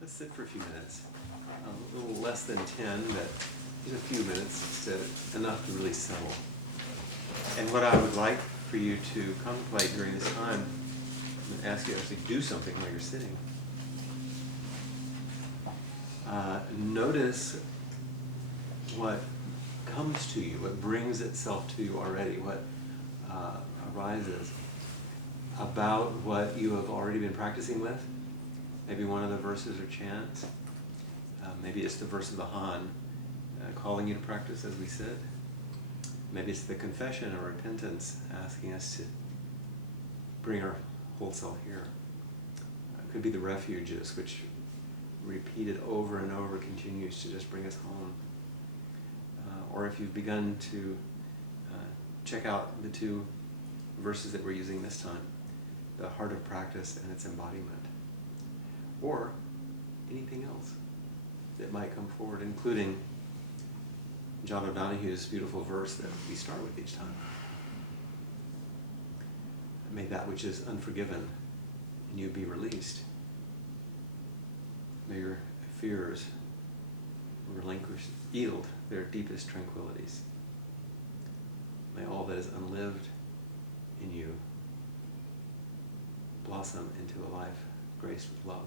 let's sit for a few minutes. A little less than 10, but just a few minutes, enough to really settle. And what I would like for you to contemplate during this time, I'm going to ask you to actually do something while you're sitting. Notice what comes to you, what brings itself to you already, what arises about what you have already been practicing with. Maybe one of the verses or chants. Maybe it's the verse of the Han calling you to practice as we sit. Maybe it's the confession or repentance asking us to bring our whole self here. It could be the refuges, which repeated over and over continues to just bring us home. Or if you've begun to check out the two verses that we're using this time, the heart of practice and its embodiment. Or anything else that might come forward, including John O'Donoghue's beautiful verse that we start with each time. May that which is unforgiven in you be released. May your fears relinquish, yield their deepest tranquilities. May all that is unlived in you blossom into a life graced with love.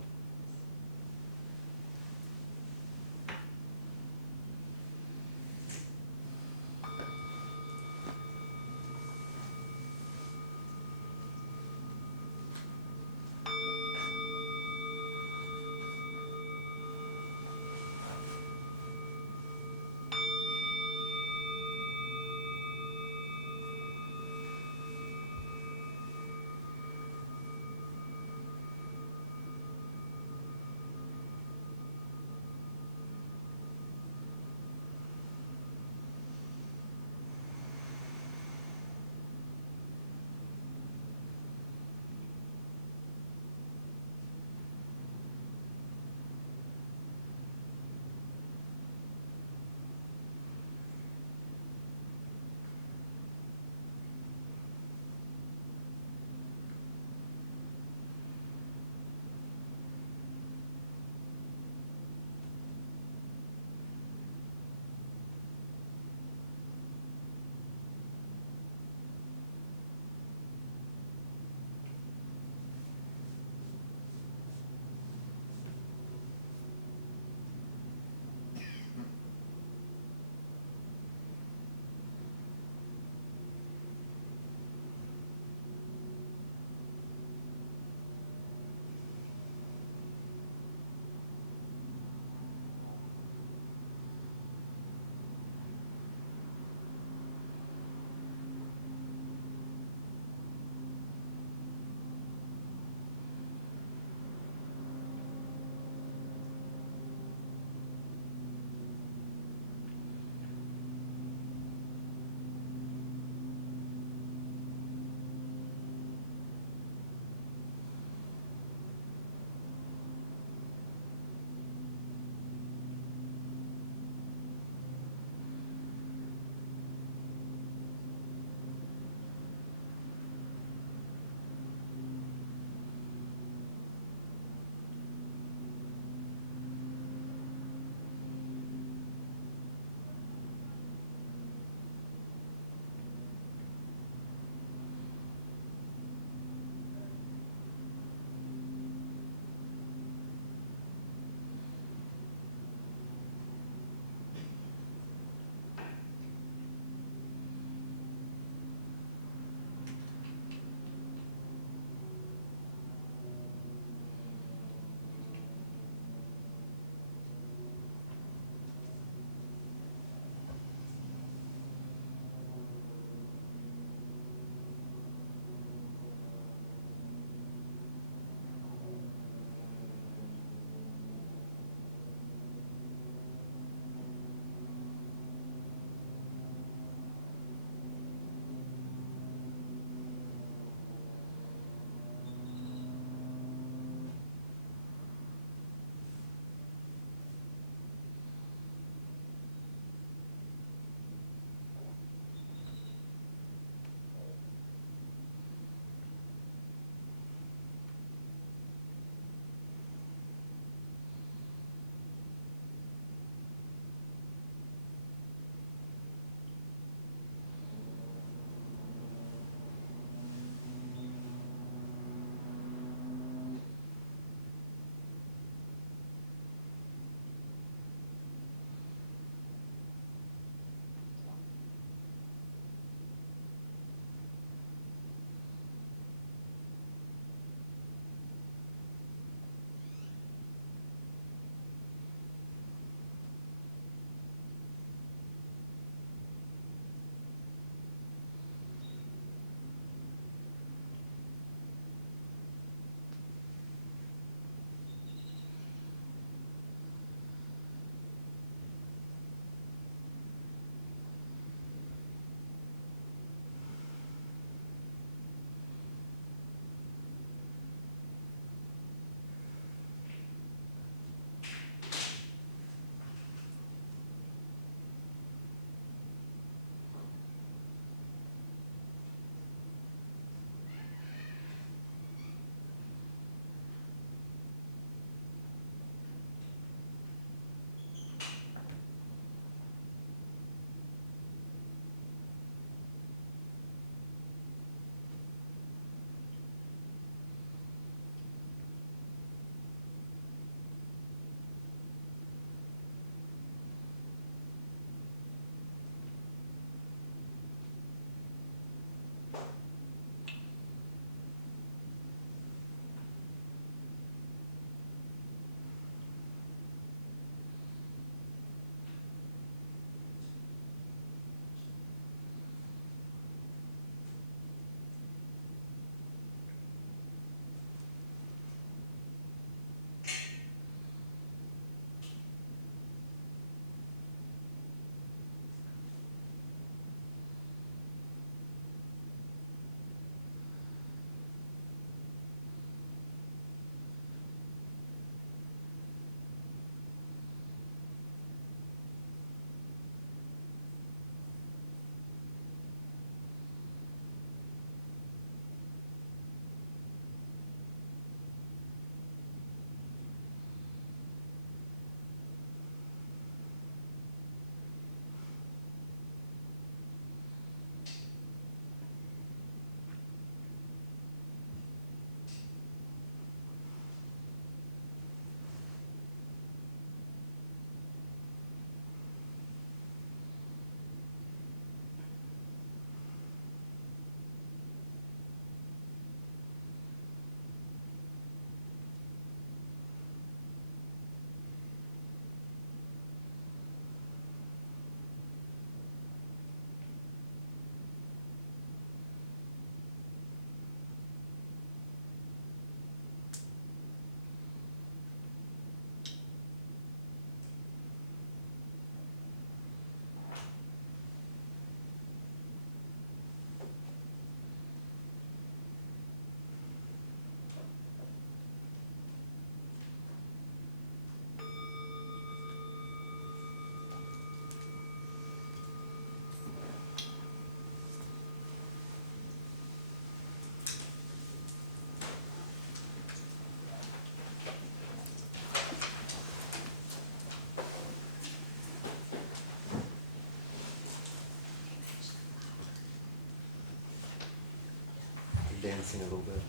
dancing a little bit.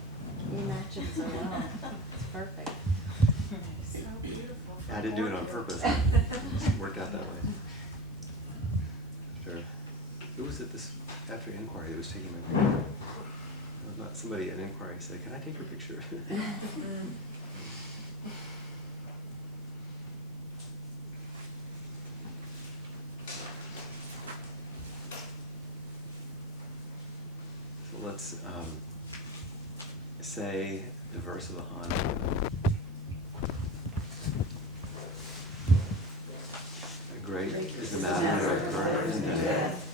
You match it so well. It's perfect. So beautiful. I didn't do it on purpose. It worked out that way. Who was it after inquiry that was taking my picture? It was not somebody at inquiry said, "Can I take your picture?" So let's say the verse of the Han. Great is the matter of birth and death.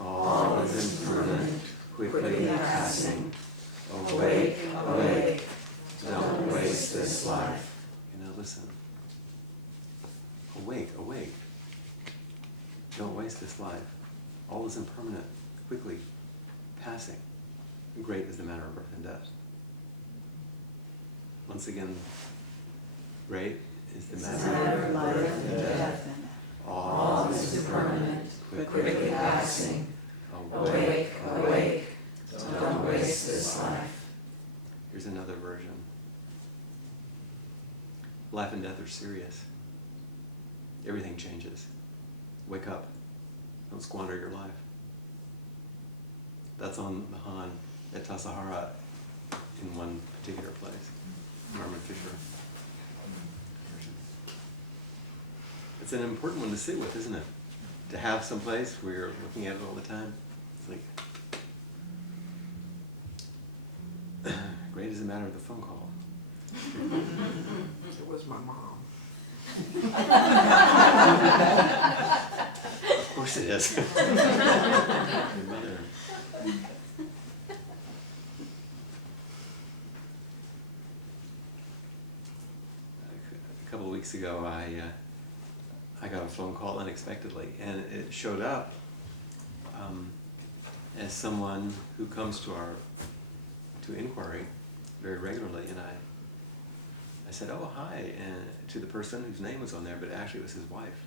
All is impermanent, quickly passing. Awake, awake, don't waste this life. Listen. Awake, awake. Don't waste this life. All is impermanent, quickly passing. Great is the matter of birth and death. Once again, great is the matter of life and death. All is impermanent, quickly passing. Awake, awake, don't waste this life. Here's another version. Life and death are serious. Everything changes. Wake up. Don't squander your life. That's on the Han at Tassajara in one particular place. Norman Fisher. It's an important one to sit with, isn't it? To have some place where you're looking at it all the time. It's like, great is a matter of the phone call. It was my mom. Of course it is. Your mother. A couple of weeks ago, I got a phone call unexpectedly, and it showed up as someone who comes to inquiry very regularly, and I said, "Oh, hi," and to the person whose name was on there, but actually it was his wife.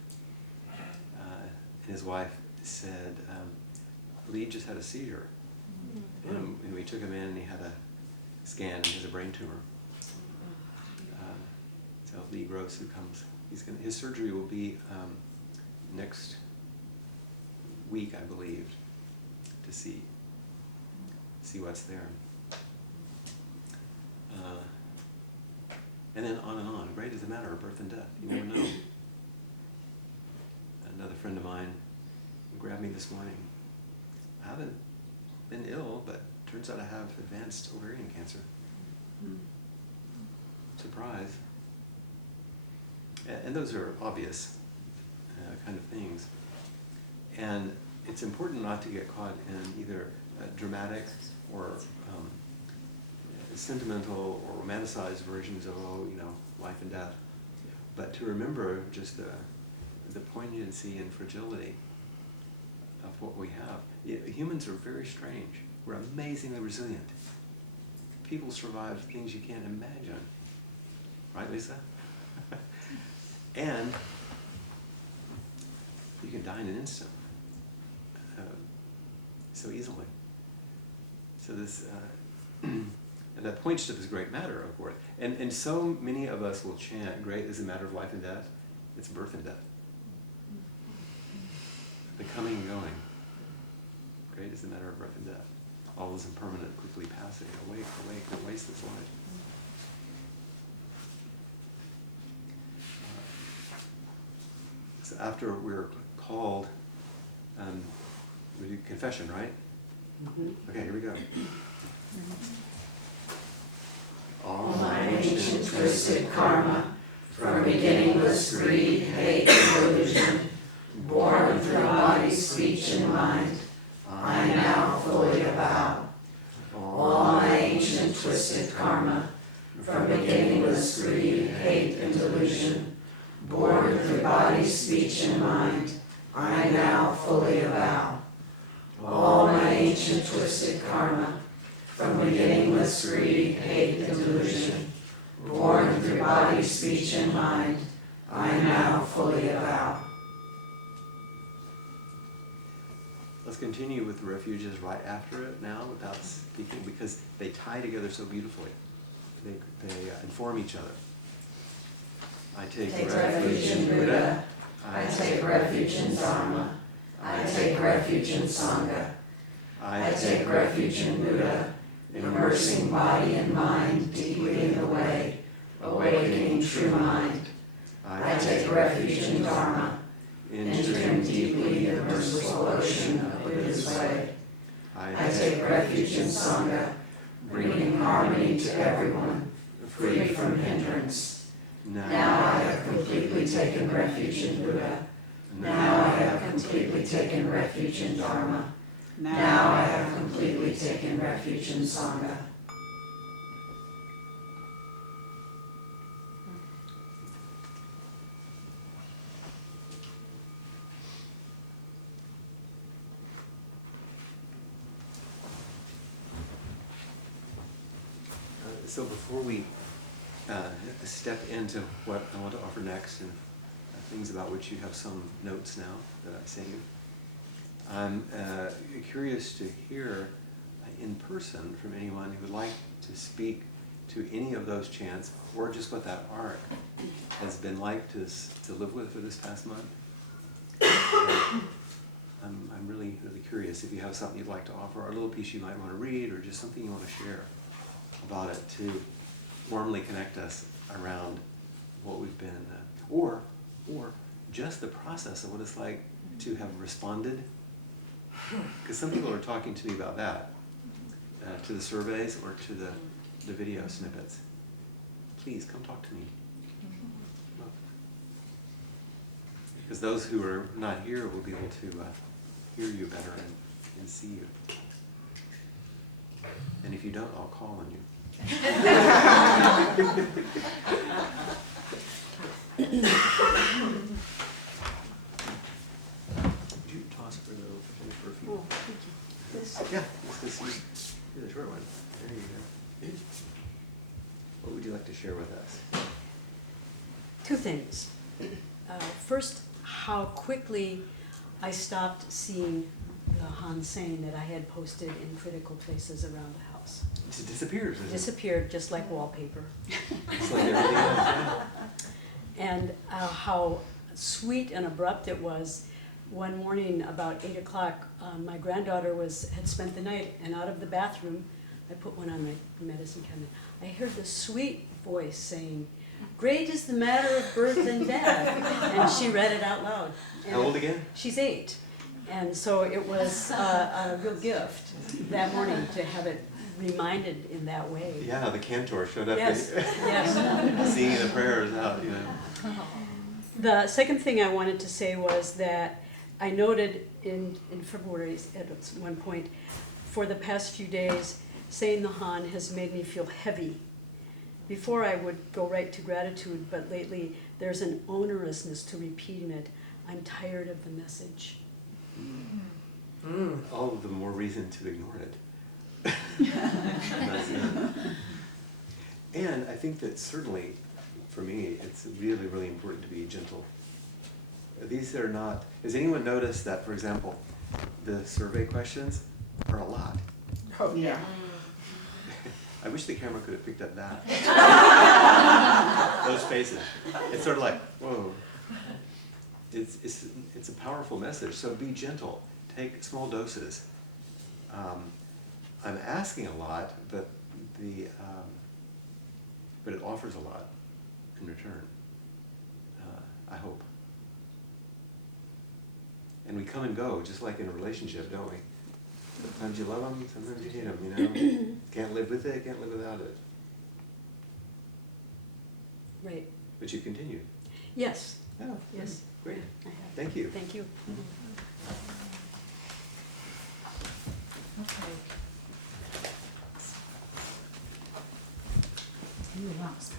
And his wife said, "Lee just had a seizure," and we took him in, and he had a scan, and he has a brain tumor. So Lee Gross, who comes, his surgery will be next week, I believe, to see what's there. And then on and on. Great is a matter of birth and death. You never know. Another friend of mine grabbed me this morning. I haven't been ill, but turns out I have advanced ovarian cancer. Surprise. And those are obvious kind of things. And it's important not to get caught in either dramatic or sentimental or romanticized versions of, life and death, but to remember just the poignancy and fragility of what we have. Humans are very strange. We're amazingly resilient. People survive things you can't imagine. Right, Lisa? And you can die in an instant, so easily. So this, and that points to this great matter, of course. And so many of us will chant, great is a matter of life and death. It's birth and death. The coming and going. Great is the matter of birth and death. All is impermanent, quickly passing. Awake, awake, don't waste this life. So after we're called, we do confession, right? Okay, here we go. All my ancient twisted karma, from beginningless greed, hate, and delusion, born through body, speech, and mind, I now fully avow. All my ancient twisted karma, from beginningless greed, hate, and delusion, born through body, speech, and mind, I now fully avow. All my ancient twisted karma, from beginningless greed, hate, and delusion, born through body, speech, and mind, I now fully avow. Let's continue with the refuges right after it now without speaking, because they tie together so beautifully. They inform each other. I take refuge in Buddha. I take refuge in Dharma. I take refuge in Sangha. I take refuge in Buddha, immersing body and mind deeply in the way, awakening true mind. I take refuge in Dharma, entering deeply in the merciful ocean of Buddha's way. I take refuge in Sangha, bringing harmony to everyone, free from hindrance. Now I have completely taken refuge in Buddha. Now I have completely taken refuge in Dharma. Now I have completely taken refuge in Sangha. So before we step into what I want to offer next and things about which you have some notes now that I sent you, I'm curious to hear in person from anyone who would like to speak to any of those chants, or just what that arc has been like to live with for this past month. I'm really, really curious if you have something you'd like to offer, or a little piece you might want to read, or just something you want to share about it to warmly connect us around what we've been, or just the process of what it's like to have responded. Because some people are talking to me about that, to the surveys or to the video snippets. Please come talk to me. Because those who are not here will be able to hear you better and see you. And if you don't, I'll call on you. Would you toss for a few? Oh, thank you. This? Yeah, this is the short one. There you go. What would you like to share with us? Two things. First, how quickly I stopped seeing the Han saying that I had posted in critical places around the house. It disappears. Doesn't it? Disappeared just like wallpaper. It's like everything else. Yeah. And how sweet and abrupt it was. One morning about 8 o'clock, my granddaughter had spent the night, and out of the bathroom, I put one on my medicine cabinet. I heard this sweet voice saying, "Great is the matter of birth and death," and she read it out loud. And How old again? She's 8, and so it was a real gift that morning to have it reminded in that way. Yeah, the cantor showed up. Yes, yes. Singing the prayers out, you know. The second thing I wanted to say was that I noted in February at one point, for the past few days, saying the Han has made me feel heavy. Before I would go right to gratitude, but lately there's an onerousness to repeating it. I'm tired of the message. All the more reason to ignore it. And I think that certainly, for me, it's really, really important to be gentle. These are not, has anyone noticed that, for example, the survey questions are a lot? Oh, yeah. I wish the camera could have picked up that. Those faces. It's sort of like, whoa. It's a powerful message, so be gentle. Take small doses. I'm asking a lot, but it offers a lot in return. I hope. And we come and go, just like in a relationship, don't we? Sometimes you love them, sometimes you hate them, you know? Can't live with it, can't live without it. Right. But you continue. Yes. Oh, Yes. great. I have. Thank you. Thank you. Okay. You lost.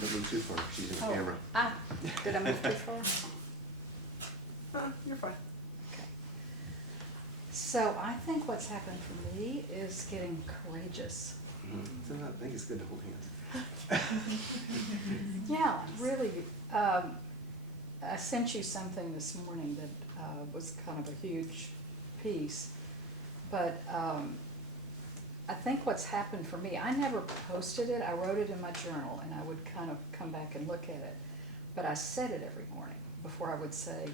Don't move too far, she's in the Oh. camera. Did I move too far? You're fine. Okay. So I think what's happened for me is getting courageous. Sometimes I think it's good to hold hands. Yeah, really. I sent you something this morning that was kind of a huge piece. But I think what's happened for me, I never posted it. I wrote it in my journal, and I would kind of come back and look at it. But I said it every morning before I would say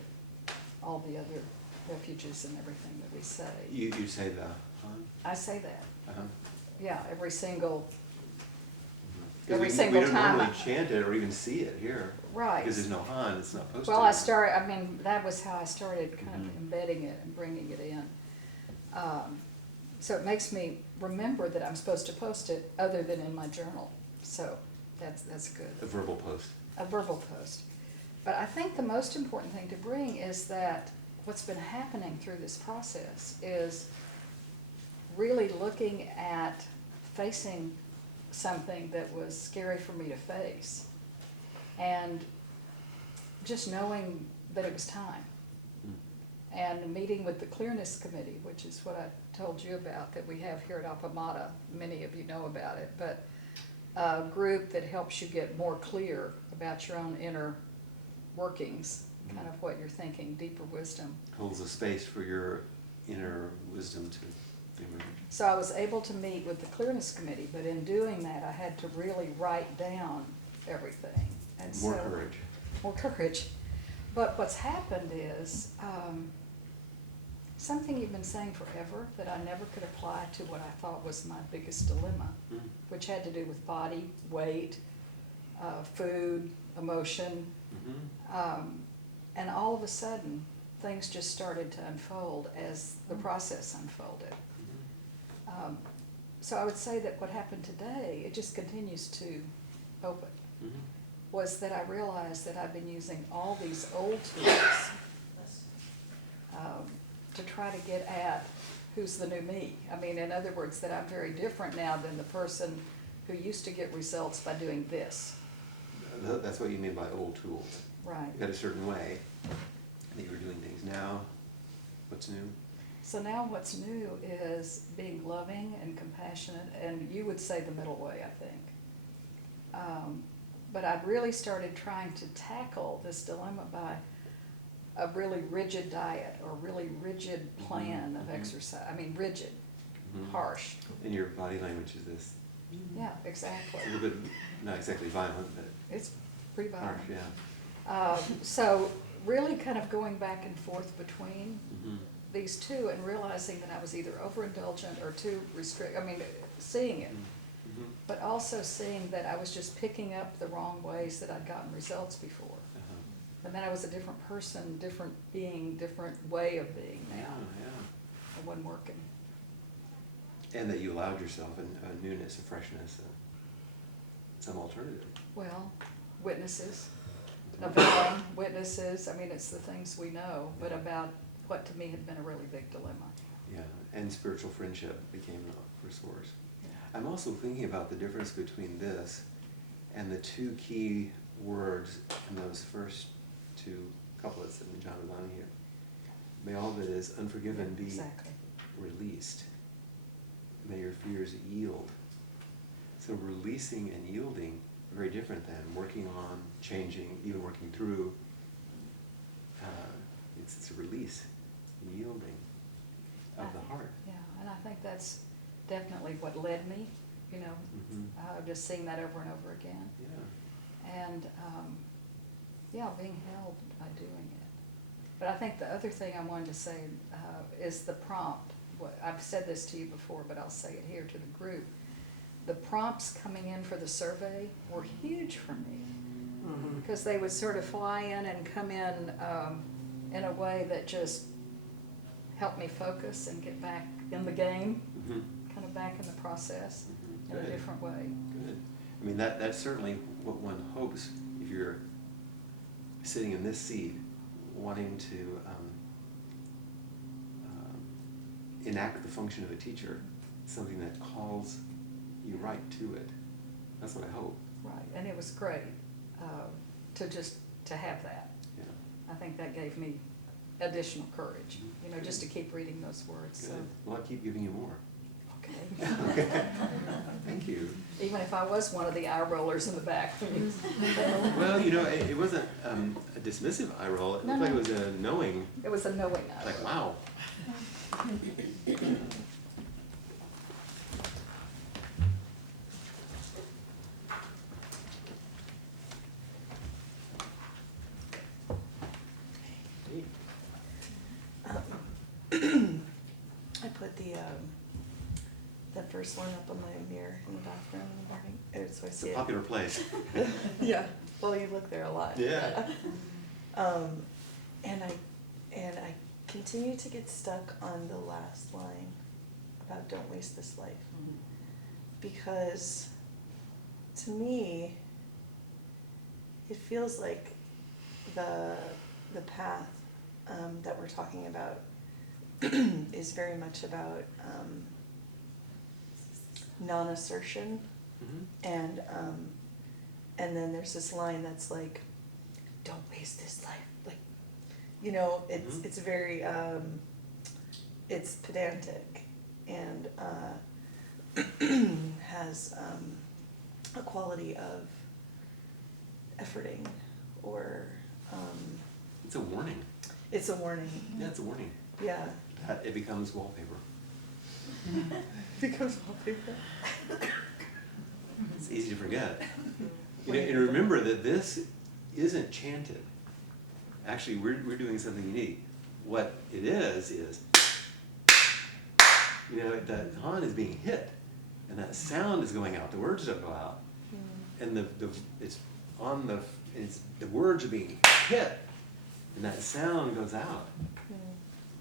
all the other refuges and everything that we say. You say the I say that, uh-huh. yeah, every single, 'Cause every we single don't time. normally chant it or even see it here. Right. Because there's no Han, it's not posted. Well, that was how I started kind of embedding it and bringing it in. So it makes me remember that I'm supposed to post it other than in my journal. So that's good. A verbal post. A verbal post. But I think the most important thing to bring is that what's been happening through this process is really looking at facing something that was scary for me to face. And just knowing that it was time. And meeting with the Clearness Committee, which is what I told you about, that we have here at Apamata. Many of you know about it, but a group that helps you get more clear about your own inner workings, kind of what you're thinking, deeper wisdom. Holds a space for your inner wisdom to emerge. So I was able to meet with the Clearness Committee, but in doing that, I had to really write down everything. And More so, courage. More courage. But what's happened is something you've been saying forever that I never could apply to what I thought was my biggest dilemma, which had to do with body, weight, food, emotion. And all of a sudden, things just started to unfold as the process unfolded. So I would say that what happened today, it just continues to open, was that I realized that I've been using all these old tools to try to get at who's the new me. I mean, in other words, that I'm very different now than the person who used to get results by doing this. That's what you mean by old tools. Right. You had a certain way that you were doing things. Now, what's new? So now what's new is being loving and compassionate, and you would say the middle way, I think. But I've really started trying to tackle this dilemma by a really rigid diet or really rigid plan of exercise. I mean, rigid, harsh. And your body language is this. Yeah, exactly. A little bit, not exactly violent, but It's pretty violent. harsh, yeah. So really kind of going back and forth between these two and realizing that I was either overindulgent or too seeing it. But also seeing that I was just picking up the wrong ways that I'd gotten results before. And then I was a different person, different being, different way of being now. Yeah. It wasn't working. And that you allowed yourself a newness, a freshness, some alternative. Well, witnesses, avowing witnesses, I mean, it's the things we know, but about what to me had been a really big dilemma. Yeah, and spiritual friendship became a resource. I'm also thinking about the difference between this and the two key words in those first two couplets in John Adani here. May all that is unforgiven be Exactly. released. May your fears yield. So releasing and yielding are very different than working on, changing, even working through. It's a release, yielding of the heart. Yeah, and I think that's definitely what led me, just seeing that over and over again. Yeah. And, being held by doing it. But I think the other thing I wanted to say is the prompt. I've said this to you before, but I'll say it here to the group. The prompts coming in for the survey were huge for me. Because they would sort of fly in and come in a way that just helped me focus and get back in the game, kind of back in the process in a different way. Good. I mean, that's certainly what one hopes if you're sitting in this seat, wanting to enact the function of a teacher, something that calls you right to it. That's what I hope. Right, and it was great to have that. Yeah. I think that gave me additional courage, just to keep reading those words. Good. So, Well, I'll keep giving you more. okay. Thank you. Even if I was one of the eye rollers in the back. Well, it wasn't a dismissive eye roll. It No, looked like no. it was a knowing, It was a knowing eye like, roll. wow. I put the first one up on my mirror in the bathroom in the morning, so I It's see a it. popular place. Yeah, well, you look there a lot. Yeah. And I continue to get stuck on the last line about don't waste this life. Because to me, it feels like the path that we're talking about is very much about non-assertion, Mhm. and then there's this line that's like, don't waste this life. Like, Mhm. it's very it's pedantic and has a quality of efforting or It's a warning. it's a warning. Yeah, it's a warning. Yeah. That it becomes wallpaper. Becomes wallpaper. It's easy to forget. And remember that this isn't chanted. Actually, we're doing something unique. What it is that han is being hit, and that sound is going out. The words don't go out, and the words are being hit, and that sound goes out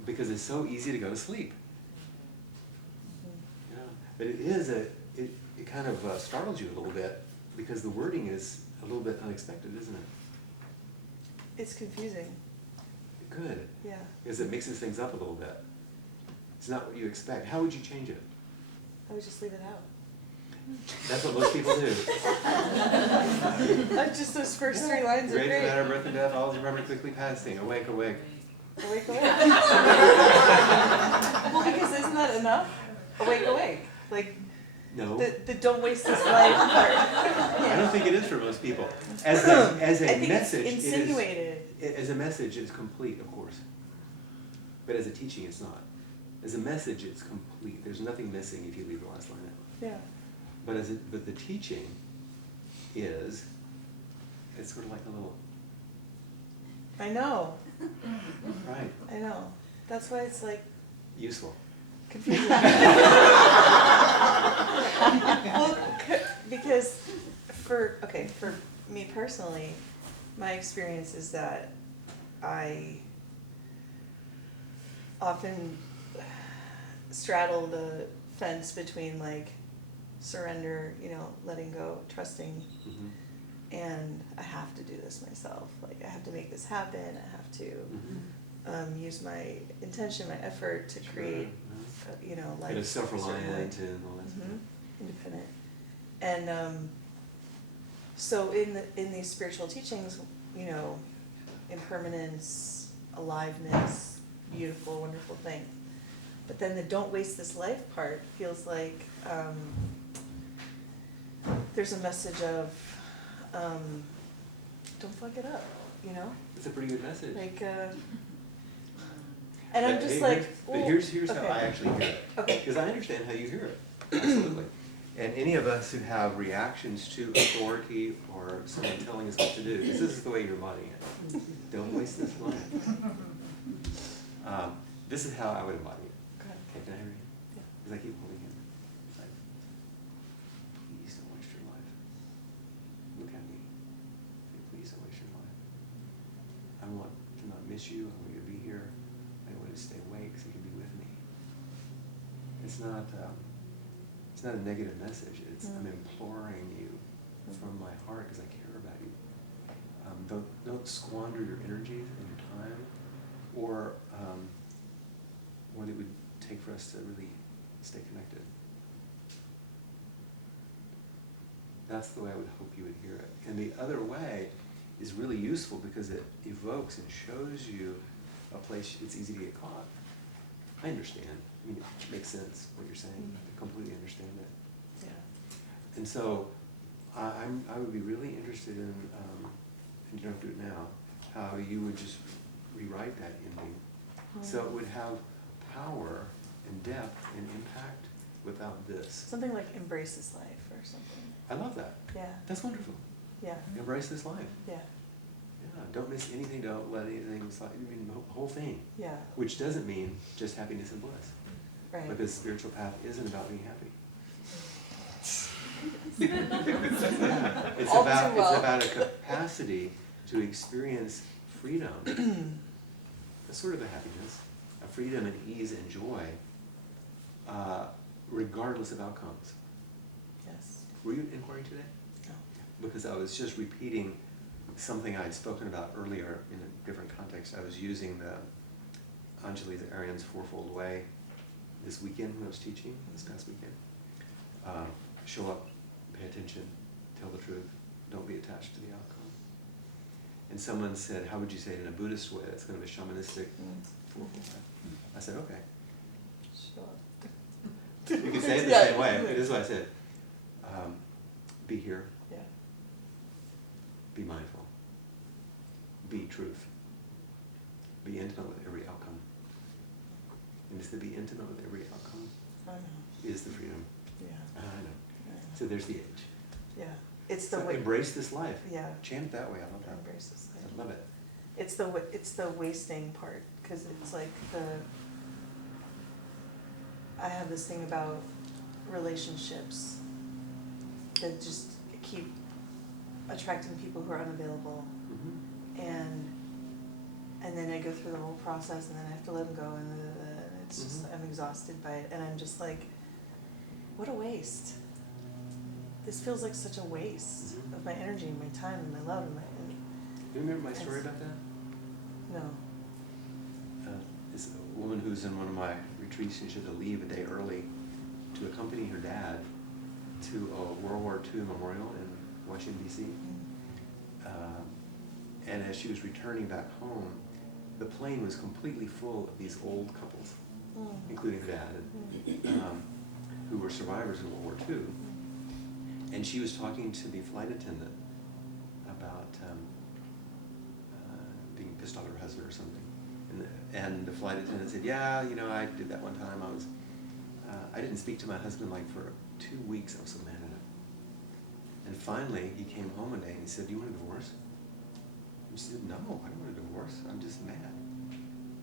because it's so easy to go to sleep. Yeah, but it kind of startles you a little bit because the wording is a little bit unexpected, isn't it? It's confusing. Good. Yeah. Because it mixes things up a little bit. It's not what you expect. How would you change it? I would just leave it out. That's what most people do. Just those first three lines are Great great. matter, birth and death, all is remembered, quickly passing. Awake, awake. Awake, awake. Well, because isn't that enough? Awake, awake. Like, No, the don't waste this life part. I don't think it is for most people. As a I think message, it's insinuated. as a message, it's complete, of course. But as a teaching, it's not. As a message, it's complete. There's nothing missing if you leave the last line out. Yeah. But the teaching is, it's sort of like a little, I know. right, I know. That's why it's like useful. confusing. Well, because for me personally, my experience is that I often straddle the fence between like surrender, letting go, trusting, Mhm. and I have to do this myself. Like, I have to make this happen. I have to Mhm. use my intention, my effort to create, life. Kind of self-reliant certainly. and all that stuff. Independent. And so in these spiritual teachings, impermanence, aliveness, beautiful, wonderful thing. But then the don't waste this life part feels like there's a message of don't fuck it up, It's a pretty good message. like and I'm But just hey, like, here's how okay. I actually hear it. Okay. Because I understand how you hear it, absolutely. And any of us who have reactions to authority or someone telling us what to do, this is the way you're embodying it. Don't waste this life. This is how I would embody it. Okay. Okay, can I have your hand? Yeah. Because I keep holding him. It's like, please don't waste your life. Look at me. Please don't waste your life. I want to not miss you. I want you to be here. I want you to stay awake so you can be with me. It's not a negative message. I'm imploring you from my heart because I care about you. Don't squander your energies and your time, or what it would take for us to really stay connected. That's the way I would hope you would hear it. And the other way is really useful because it evokes and shows you a place it's easy to get caught. I understand. I mean, it makes sense what you're saying. I completely understand it. Yeah. And so, I would be really interested in, and you don't have to do it now, how you would just rewrite that ending, so it would have power and depth and impact without this. Something like embrace this life or something. I love that. Yeah. That's wonderful. Yeah. Embrace this life. Yeah. Yeah, don't miss anything, don't let anything slide, I mean, the whole thing. Yeah. Which doesn't mean just happiness and bliss. Right. Because spiritual path isn't about being happy. It's All about, too well. it's about a capacity to experience freedom. That's sort of a happiness, a freedom and ease and joy, regardless of outcomes. Yes. Were you in inquiry today? No. Because I was just repeating something I'd spoken about earlier in a different context. I was using the Anjali Arian's Fourfold Way this weekend when I was teaching, this past weekend. Show up, pay attention, tell the truth, don't be attached to the outcome. And someone said, how would you say it in a Buddhist way? That's kind of a shamanistic Fourfold Way. I said, okay. Sure. You can say it the Yeah. same way. This is what I said. Be here, Yeah. be mindful, be truth, be intimate with every outcome. And it's to be intimate with every outcome I know. is the freedom. Yeah. I know. I know. So there's the edge. Yeah. It's the So way. embrace this life. Yeah. Chant it that way. I love that. Embrace this life. I love it. It's the wasting part, because it's like I have this thing about relationships that just keep attracting people who are unavailable, Mhm. and then I go through the whole process, and then I have to let them go, and it's just, I'm exhausted by it, and I'm just like, what a waste. This feels like such a waste of my energy and my time and my love and You remember my story about that? no. This woman who's in one of my retreats, and she had to leave a day early to accompany her dad to a World War II memorial in Washington, D.C. And as she was returning back home, the plane was completely full of these old couples, including her dad, who were survivors in World War II. And she was talking to the flight attendant about being pissed off at her husband or something. And the flight attendant said, yeah, you know, I did that one time. I didn't speak to my husband like for 2 weeks. I was so mad at him. And finally, he came home one day and he said, do you want a divorce? And she said, no, I don't want a divorce. I'm just mad.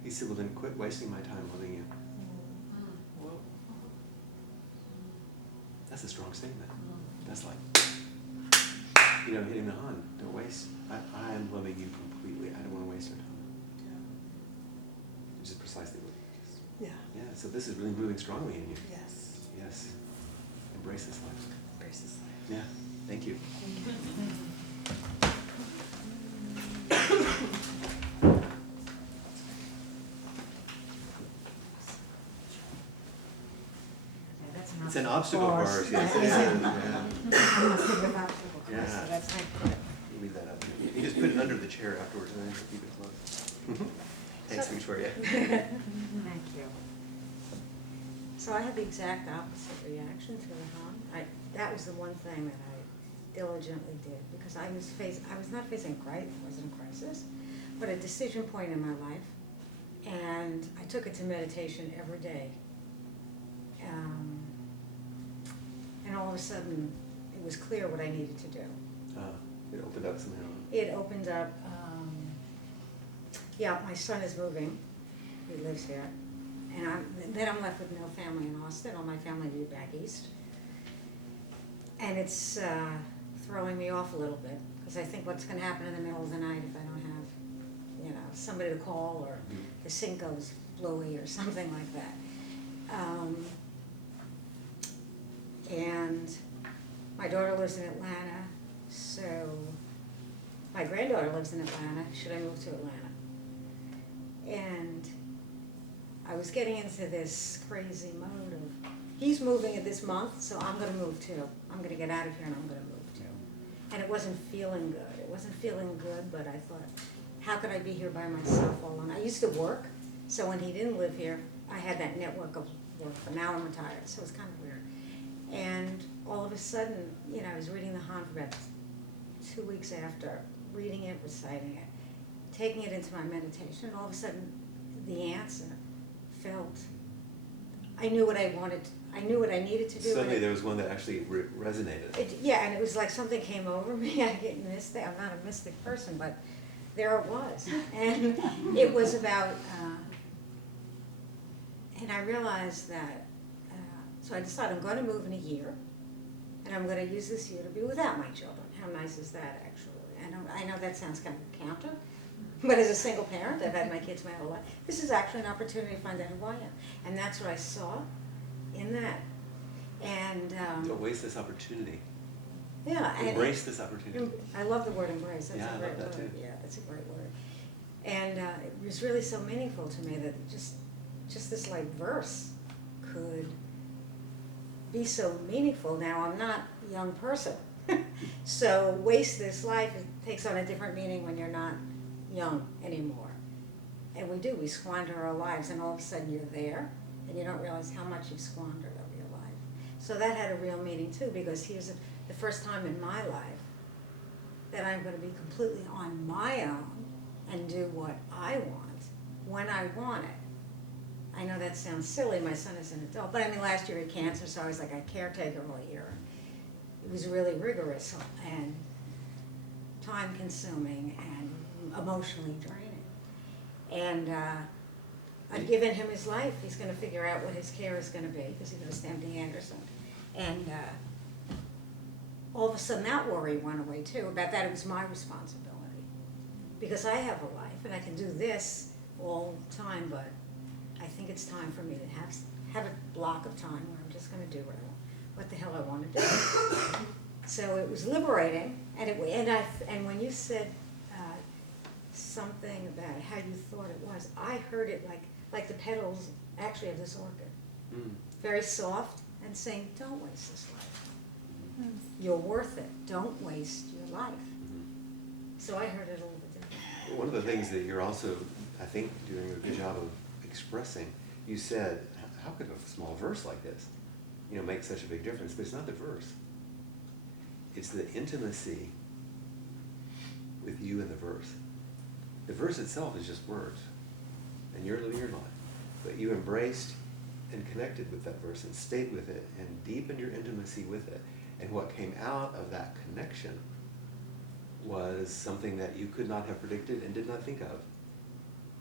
He said, well, then quit wasting my time loving you. Whoa. That's a strong statement. That's like, you know, hitting the horn. Don't waste. I am loving you completely. I don't want to waste our time. Which is precisely what it is. Yeah. Yeah, so this is really moving strongly in you. Yes. Yes. Embrace this life. Embrace this life. Yeah. Thank you. It's an obstacle course. Yes, it is. Yeah. So that's my You leave that up. You just put it under the chair afterwards and then just keep it closed. Thanks, Victoria. Thank you. So I had the exact opposite reaction to the Han. That was the one thing that I diligently did, because I was not facing crisis, I wasn't a crisis, but a decision point in my life, and I took it to meditation every day. And all of a sudden, it was clear what I needed to do. It opened up somehow. It opened up, my son is moving, he lives here, and then I'm left with no family in Austin, all my family moved back east. And it's throwing me off a little bit, because I think what's gonna happen in the middle of the night if I don't have, somebody to call, or the sink goes blowy or something like that. And my daughter lives in Atlanta, so my granddaughter lives in Atlanta. Should I move to Atlanta? And I was getting into this crazy mode of, he's moving in this month, so I'm gonna move too. I'm gonna get out of here and I'm gonna move too. And it wasn't feeling good. It wasn't feeling good, but I thought, how could I be here by myself all alone? I used to work, so when he didn't live here, I had that network of work, but now I'm retired, so it's kind of weird. And all of a sudden, you know, I was reading the Han for about 2 weeks after, reading it, reciting it, taking it into my meditation, and all of a sudden, the answer felt, I knew what I wanted, I knew what I needed to do. Suddenly there was one that actually resonated. Yeah, and it was like something came over me. I get mystic. I'm not a mystic person, but there it was, and it was about. And I realized that. So I decided I'm going to move in a year, and I'm going to use this year to be without my children. How nice is that, actually? I know that sounds kind of counter, but as a single parent, I've had my kids my whole life. This is actually an opportunity to find out who I am, and that's what I saw in that. And Don't waste this opportunity. yeah, Embrace this opportunity. I love the word embrace. That's Yeah, a I great love that word. too. Yeah, that's a great word. And it was really so meaningful to me that just this like verse could be so meaningful. Now I'm not a young person, so waste this life, it takes on a different meaning when you're not young anymore. And we squander our lives, and all of a sudden you're there, and you don't realize how much you've squandered of your life. So that had a real meaning too, because here's the first time in my life that I'm going to be completely on my own and do what I want when I want it. I know that sounds silly, my son is an adult, but I mean last year he had cancer, so I was like a caretaker all year. It was really rigorous and time consuming and emotionally draining. And I've given him his life. He's going to figure out what his care is going to be, because he goes to MD Anderson. And all of a sudden that worry went away too, about that it was my responsibility. Because I have a life and I can do this all the time, but I think it's time for me to have a block of time where I'm just going to do what the hell I want to do. So it was liberating, and when you said something about how you thought it was, I heard it like the petals actually of this orchid, very soft, and saying, "Don't waste this life. You're worth it. Don't waste your life." So I heard it a little bit different. One of the things that you're also, I think, doing a good job of expressing, you said, how could a small verse like this, make such a big difference? But it's not the verse. It's the intimacy with you and the verse. The verse itself is just words, and you're living your life. But you embraced and connected with that verse and stayed with it and deepened your intimacy with it. And what came out of that connection was something that you could not have predicted and did not think of.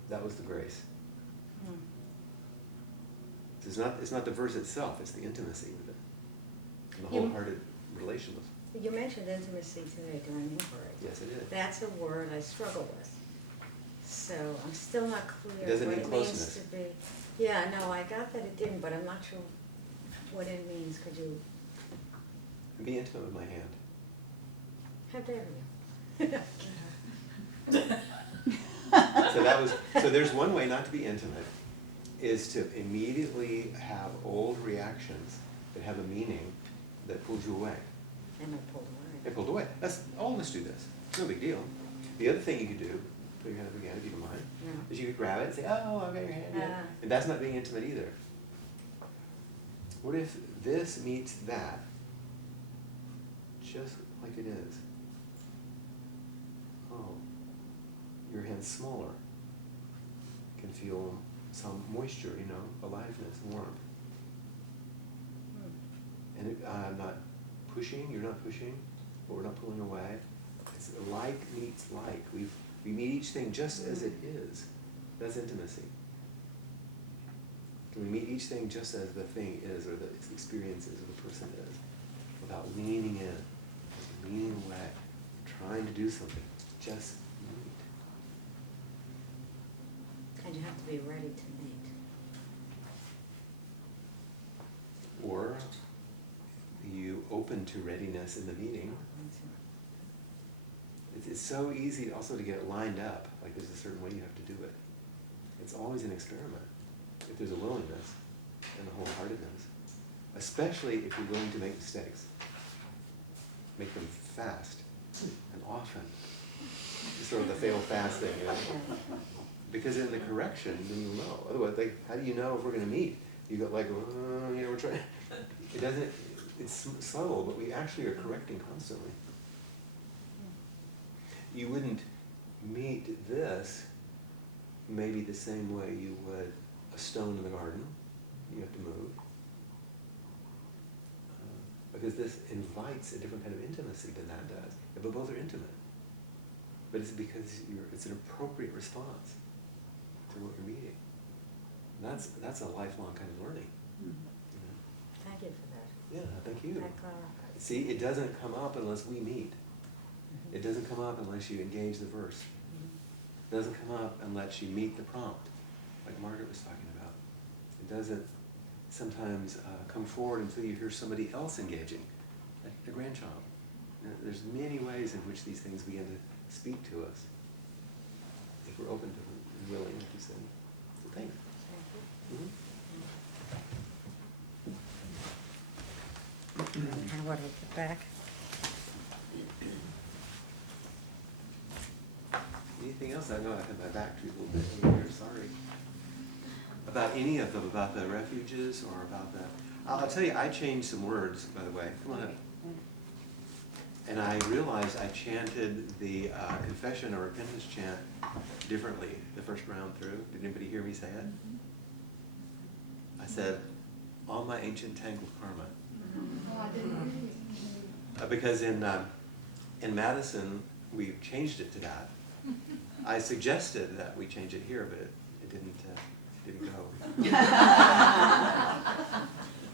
That was the grace. It's not the verse itself, it's the intimacy with it. And the wholehearted relation with it. You mentioned intimacy today during inquiry. Yes, it is. That's a word I struggle with. So I'm still not clear It doesn't what mean it closeness. means to be. Yeah, no, I got that it didn't, but I'm not sure what it means. Could you, Be intimate with my hand. how dare you? So there's one way not to be intimate, is to immediately have old reactions that have a meaning that pulls you away. And I pulled away. They pulled away. All of us do this. No big deal. The other thing you could do, put your hand up again if you don't mind, Yeah. is you could grab it and say, "Oh, I've got your hand." Yeah. And that's not being intimate either. What if this meets that, just like it is? Oh, your hand's smaller. Can feel some moisture, aliveness, warmth. And I'm not pushing, you're not pushing, but we're not pulling away. It's like meets like. We meet each thing just as it is. That's intimacy. We meet each thing just as the thing is, or the experience is, or the person is, without leaning in, leaning away, trying to do something. Just meet. And you have to be ready to meet. Or you open to readiness in the meeting. It's so easy also to get lined up, like there's a certain way you have to do it. It's always an experiment, if there's a willingness and a wholeheartedness, especially if you're willing to make mistakes. Make them fast and often. It's sort of the fail fast thing, Because in the correction, then you'll know. Otherwise, how do you know if we're going to meet? You go like, we're trying. It doesn't. It's subtle, but we actually are correcting constantly. You wouldn't meet this maybe the same way you would a stone in the garden. You have to move. Because this invites a different kind of intimacy than that does. But both are intimate. But it's because it's an appropriate response to what you're meeting. That's a lifelong kind of learning. Thank you for that. Yeah, thank you. That clarifies. See, it doesn't come up unless we meet. It doesn't come up unless you engage the verse. It doesn't come up unless you meet the prompt, like Margaret was talking about. It doesn't sometimes come forward until you hear somebody else engaging, like the grandchild. There's many ways in which these things begin to speak to us, if we're open to them and willing, like you said. So thanks. And what do we put back? Anything else? I know I had my back to a little bit here, sorry. About any of them, about the refuges or about the... I'll tell you, I changed some words, by the way. Come on up. And I realized I chanted the confession or repentance chant differently the first round through. Did anybody hear me say it? I said, all my ancient tangled karma. Because in Madison, we changed it to that. I suggested that we change it here, but it didn't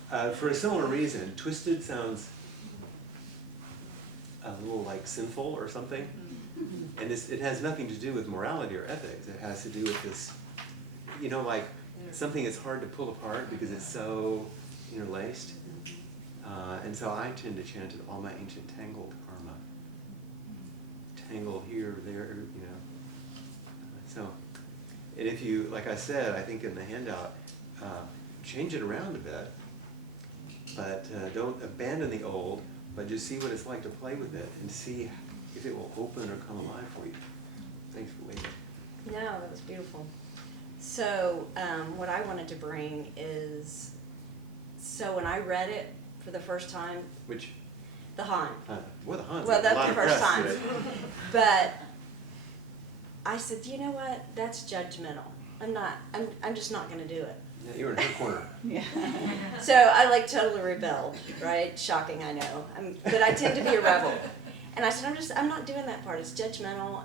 go. For a similar reason, twisted sounds a little like sinful or something. And it has nothing to do with morality or ethics. It has to do with this, like something that's hard to pull apart because it's so interlaced. And so I tend to chant it, all my ancient tangled karma. Tangle here, there, So, and if you, like I said, I think in the handout, change it around a bit, but don't abandon the old, but just see what it's like to play with it and see if it will open or come alive for you. Thanks for waiting. No, that was beautiful. So what I wanted to bring is, so when I read it for the first time, Which? the Han. Well, the Han's Well, a that's lot the of first press time. today. But I said, you know what? That's judgmental. I'm just not going to do it. Yeah, you were in her corner. So I totally rebelled, right? Shocking, I know. But I tend to be a rebel. And I said, I'm not doing that part. It's judgmental.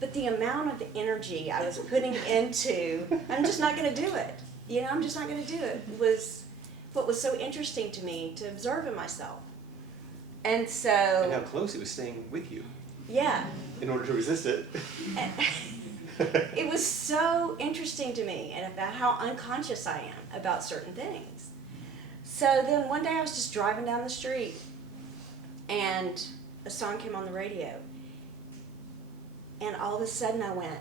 But the amount of energy I was putting into, I'm just not going to do it. I'm just not going to do it. Was what was so interesting to me to observe in myself. And so. And how close it was staying with you. Yeah. In order to resist it. It was so interesting to me and about how unconscious I am about certain things. So then one day I was just driving down the street and a song came on the radio. And all of a sudden I went,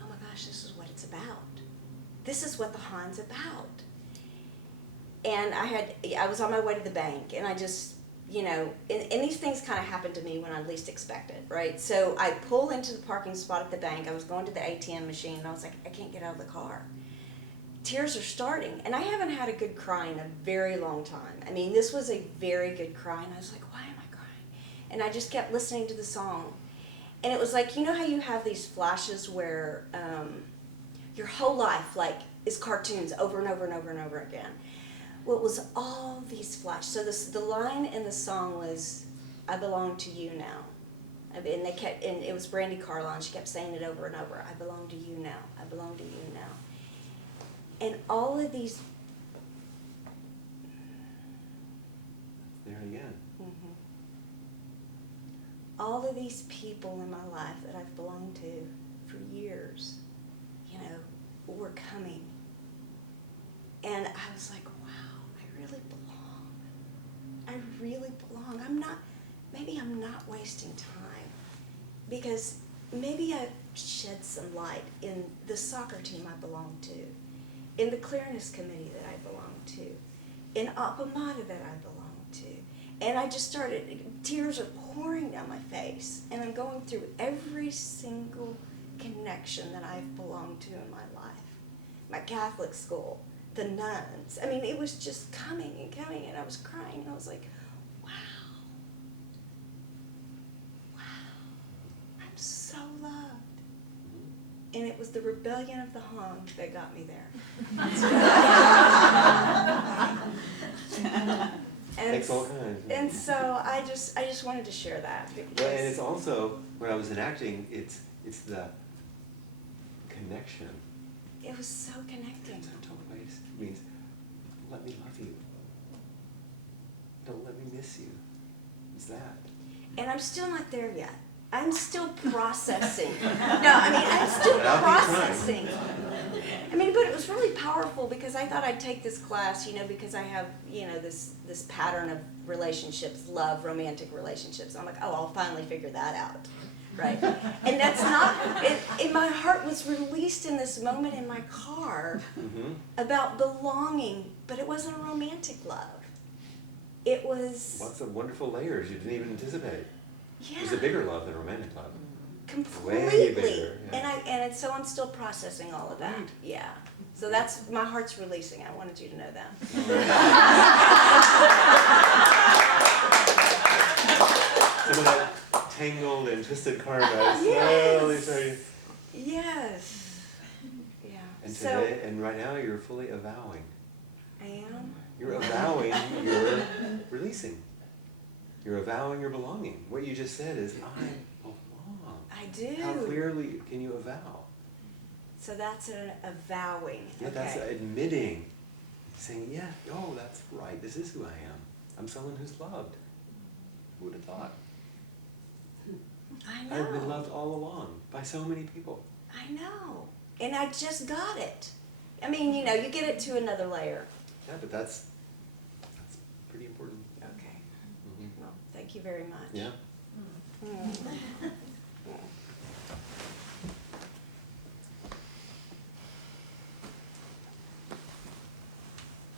oh my gosh, this is what it's about. This is what the Han's about. And I was on my way to the bank and I just, and these things kind of happen to me when I least expect it, right? So I pull into the parking spot at the bank. I was going to the ATM machine and I was like, I can't get out of the car. Tears are starting. And I haven't had a good cry in a very long time. I mean, this was a very good cry. And I was like, why am I crying? And I just kept listening to the song. And it was like, how you have these flashes where your whole life, is cartoons over and over and over and over again. Well, it was all these flashes. So the line in the song was, I belong to you now. And it was Brandy Carlisle, and she kept saying it over and over. I belong to you now. I belong to you now. And all of these. There again. Mm-hmm. All of these people in my life that I've belonged to for years, were coming. And I was like, wow, I really belong. I really belong. Maybe I'm not wasting time. Because maybe I've shed some light in the soccer team I belong to, in the clearness committee that I belong to, in Appamata that I belong to. And I just started, tears are pouring down my face. And I'm going through every single connection that I've belonged to in my life. My Catholic school, the nuns. I mean, it was just coming and coming, and I was crying, and I was like, wow, I'm so loved. And it was the rebellion of the Han that got me there. Takes all kinds. And so I just wanted to share that. Well, and it's also, when I was enacting, it's the connection. It was so connecting. In total ways. It means, let me love you. Don't let me miss you. It's that. And I'm still not there yet. I'm still processing. No, I mean, I'm still But I'll be processing. I mean, but it was really powerful because I thought I'd take this class, because I have, this pattern of relationships, love, romantic relationships. I'm like, oh, I'll finally figure that out, right? And that's not, and my heart was released in this moment in my car about belonging, but it wasn't a romantic love. It was... Lots of wonderful layers you didn't even anticipate. Yeah. It was a bigger love than romantic love. Completely. Way bigger, yeah. And so I'm still processing all of that. Yeah. So that's, my heart's releasing. I wanted you to know that. Some of that tangled and twisted karma is Yes. slowly starting. Yes. Yeah. And So today, and right now, you're fully avowing. I am. You're avowing your releasing. You're avowing your belonging. What you just said is, I belong. I do. How clearly can you avow? So that's an avowing. Yeah, Okay. that's admitting. Saying, yeah, oh, that's right. This is who I am. I'm someone who's loved. Who would have thought? I know. I've been loved all along by so many people. I know. And I just got it. I mean, you get it to another layer. Yeah, but that's pretty important. Okay. Mhm. Well, thank you very much. Yeah.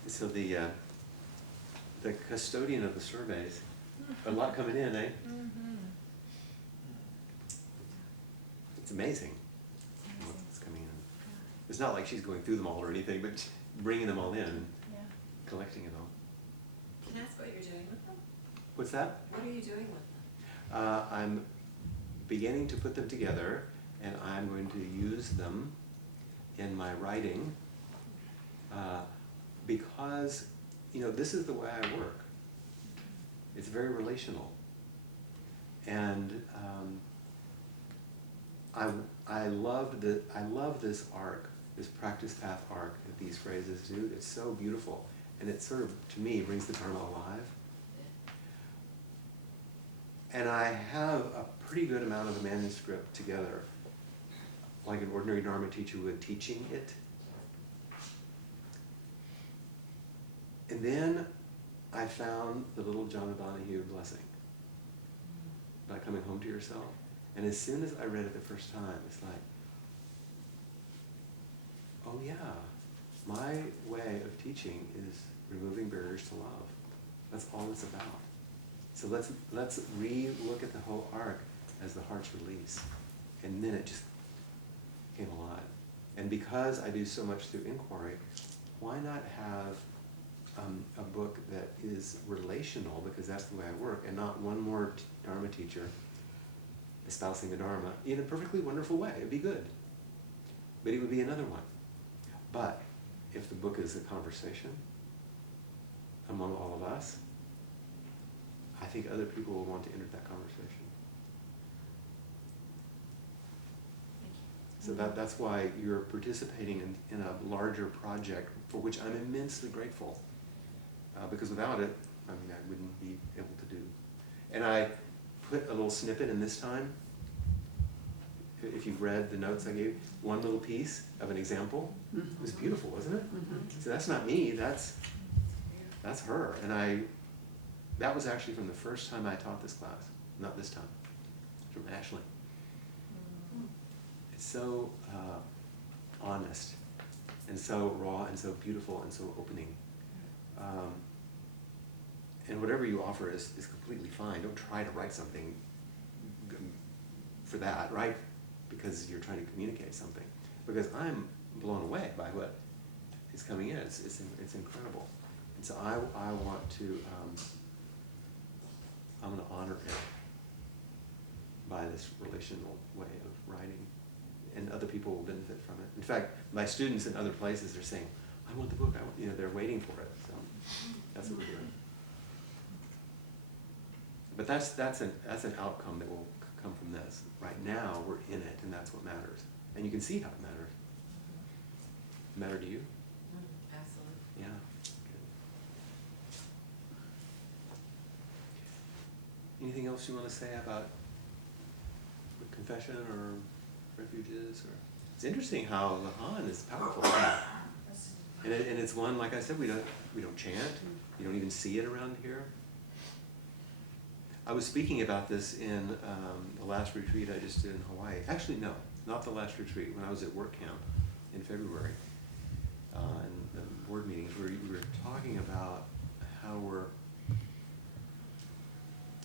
So the custodian of the surveys, a lot coming in, eh? It's amazing what's coming in. It's not like she's going through them all or anything, but bringing them all in, collecting it all. Can I ask what you're doing with them? What's that? What are you doing with them? I'm beginning to put them together, and I'm going to use them in my writing because, this is the way I work. It's very relational. And I love this arc, this practice path arc that these phrases do. It's so beautiful. And it sort of, to me, brings the Dharma alive. And I have a pretty good amount of the manuscript together, like an ordinary Dharma teacher would, teaching it. And then I found the little John O'Donohue blessing, about coming home to yourself. And as soon as I read it the first time, it's like, oh yeah, my way of teaching is removing barriers to love. That's all it's about. So let's re-look at the whole arc as the heart's release. And then it just came alive. And because I do so much through inquiry, why not have a book that is relational, because that's the way I work, and not one more Dharma teacher espousing the Dharma in a perfectly wonderful way. It'd be good. But it would be another one. But if the book is a conversation among all of us, I think other people will want to enter that conversation. So that's why you're participating in a larger project for which I'm immensely grateful. Because without it, I wouldn't be able to do. And I put a little snippet in this time. If you've read the notes I gave, one little piece of an example. It was beautiful, wasn't it? So that's not me, that's her. And that was actually from the first time I taught this class, not this time, from Ashley. It's so honest, and so raw, and so beautiful, and so opening. And whatever you offer is completely fine. Don't try to write something for that, right? Because you're trying to communicate something. Because I'm blown away by what is coming in. It's incredible. And so I want to, I'm going to honor it by this relational way of writing, and other people will benefit from it. In fact, my students in other places are saying, I want the book, they're waiting for it. So that's what we're doing. But that's an outcome that will come from this. Right now, we're in it, and that's what matters. And you can see how it matters. Matter to you? Absolutely. Yeah. Good. Anything else you want to say about the confession or refuges? Or it's interesting how the Han is powerful. And it's one, like I said, we don't chant. You don't even see it around here. I was speaking about this in the last retreat I just did in Hawaii. Actually, no, not the last retreat. When I was at work camp in February, in the board meetings, we were talking about how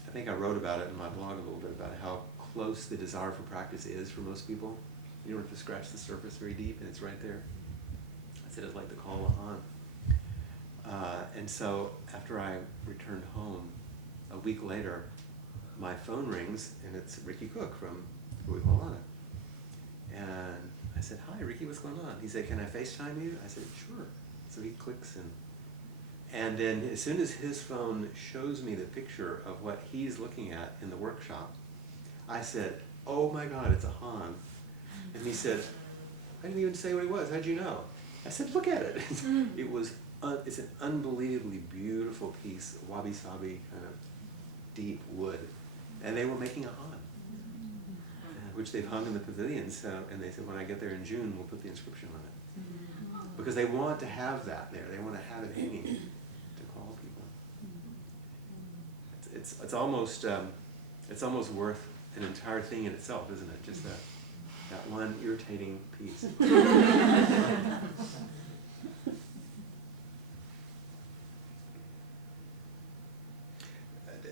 I think I wrote about it in my blog a little bit, about how close the desire for practice is for most people. You don't have to scratch the surface very deep, and it's right there. I said it's like the call of Han. And so after I returned home, a week later, my phone rings, and it's Ricky Cook from Huihualana. And I said, hi, Ricky, what's going on? He said, can I FaceTime you? I said, sure. So he clicks in. And then as soon as his phone shows me the picture of what he's looking at in the workshop, I said, oh my God, it's a Han. And he said, I didn't even say what it was. How'd you know? I said, look at it. It's an unbelievably beautiful piece of wabi-sabi kind of deep wood. And they were making a Han, which they've hung in the pavilion. So, and they said, when I get there in June, we'll put the inscription on it. Because they want to have that there. They want to have it hanging to call people. It's almost worth an entire thing in itself, isn't it? Just that one irritating piece.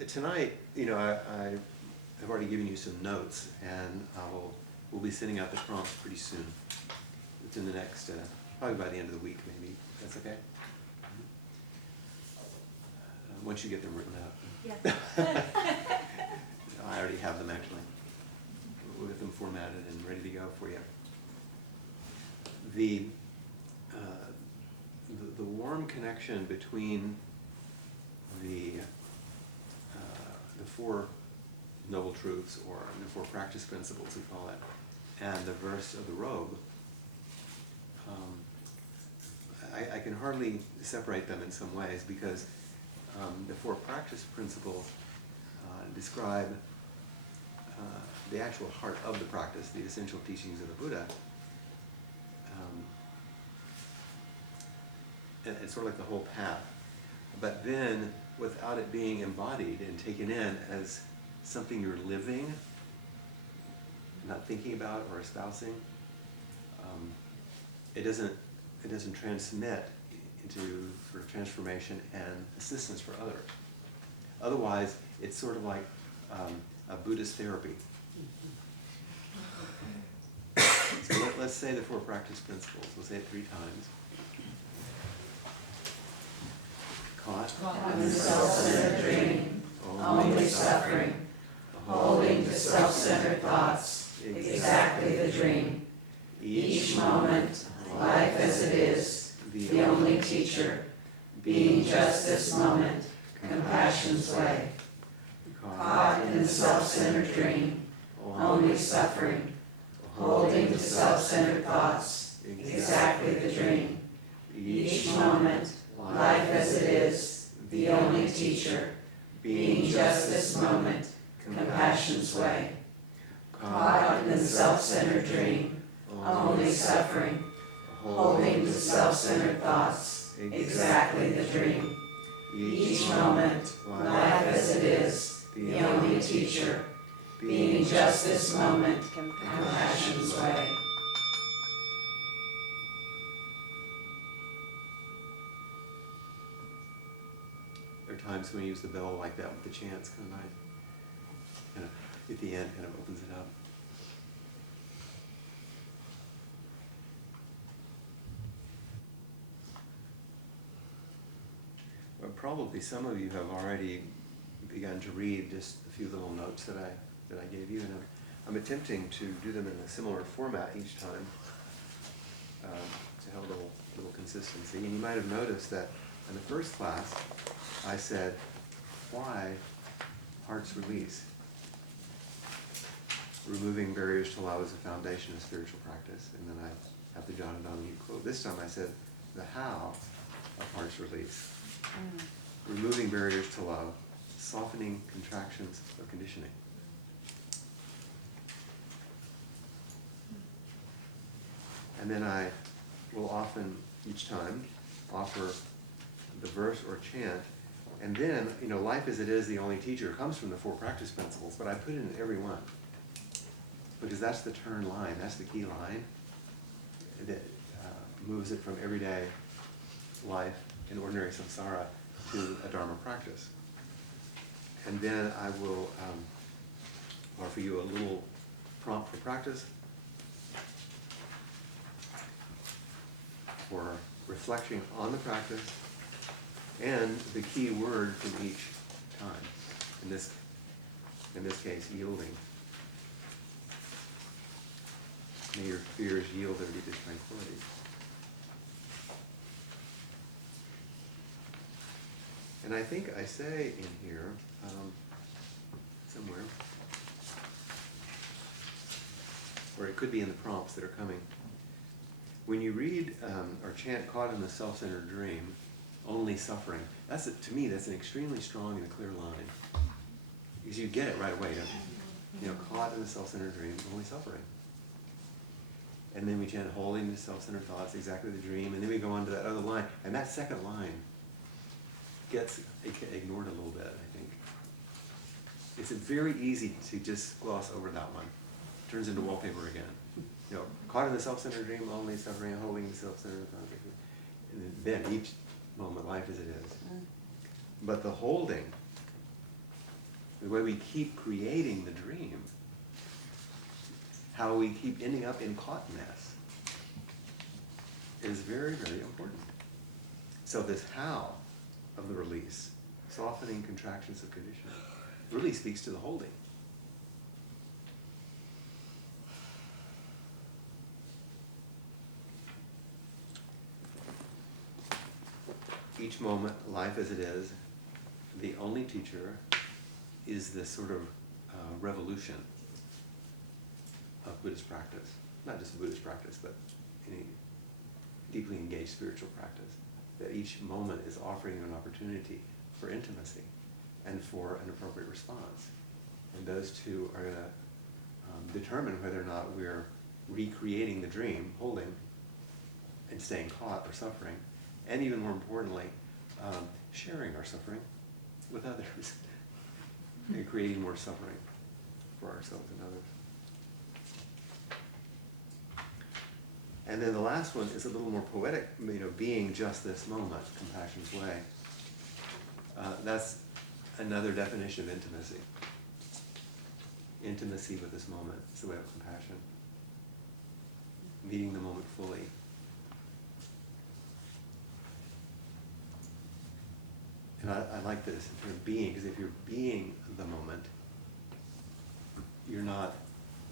Tonight, I have already given you some notes, and we'll be sending out the prompts pretty soon. Within the next, probably by the end of the week, maybe. That's okay? Once you get them written out. Yeah. I already have them, actually. We'll get them formatted and ready to go for you. The warm connection between the Four Noble Truths, or the Four Practice Principles, we call it, and the verse of the robe, I can hardly separate them in some ways, because the Four Practice Principles describe the actual heart of the practice, the essential teachings of the Buddha. And it's sort of like the whole path. But then, without it being embodied and taken in as something you're living, not thinking about or espousing, it doesn't transmit into sort of transformation and assistance for others. Otherwise, it's sort of like a Buddhist therapy. So let's say the Four Practice Principles. We'll say it 3 times. Caught in the self-centered dream, only suffering, holding to self-centered thoughts, exactly the dream. Each moment, life as it is, the only teacher, being just this moment, compassion's way. Caught in the self-centered dream, only suffering, holding to self-centered thoughts, exactly the dream. Each moment, life as it is, the only teacher, being just this moment, compassion's way. Caught in the self-centered dream, only suffering, holding to self-centered thoughts, exactly the dream. Each moment, life as it is, the only teacher, being just this moment, compassion's way. There are times when we use the bell like that with the chants, kind of nice. Kind of, at the end, kind of opens it up. probably some of you have already begun to read just a few little notes that I gave you, and I'm attempting to do them in a similar format each time to have a little consistency. And you might have noticed that in the first class, I said, why heart's release? Removing barriers to love is a foundation of spiritual practice. And then I have the John Donahue quote. This time I said, the how of heart's release. Removing barriers to love, softening contractions of conditioning. And then I will often, each time, offer the verse or chant. And then, life as it is, the only teacher, comes from the 4 practice principles, but I put it in every one. Because that's the turn line, that's the key line that moves it from everyday life in ordinary samsara to a Dharma practice. And then I will offer you a little prompt for practice, for reflection on the practice, and the key word from each time. In this case, yielding. May your fears yield their deepest tranquility. And I think I say in here, somewhere, or it could be in the prompts that are coming, when you read or chant caught in the self-centered dream, only suffering, to me, that's an extremely strong and clear line. Because you get it right away, don't you? Caught in the self-centered dream, only suffering. And then we chant holding the self-centered thoughts, exactly the dream, and then we go on to that other line. And that second line gets ignored a little bit, I think. It's very easy to just gloss over that one. Turns into wallpaper again. Caught in the self-centered dream, only suffering, holding the self-centered thoughts. And then each moment, life as it is. But the holding, the way we keep creating the dream, how we keep ending up in caughtness, is very, very important. So this how of the release, softening contractions of conditioning, really speaks to the holding. Each moment, life as it is, the only teacher is this sort of revolution of Buddhist practice. Not just Buddhist practice, but any deeply engaged spiritual practice. That each moment is offering you an opportunity for intimacy and for an appropriate response. And those two are going to determine whether or not we're recreating the dream, holding, and staying caught or suffering, and even more importantly, sharing our suffering with others and creating more suffering for ourselves and others. And then the last one is a little more poetic, being just this moment, compassion's way. That's another definition of intimacy. Intimacy with this moment. It's the way of compassion. Meeting the moment fully. And I like this in terms of being, because if you're being the moment, you're not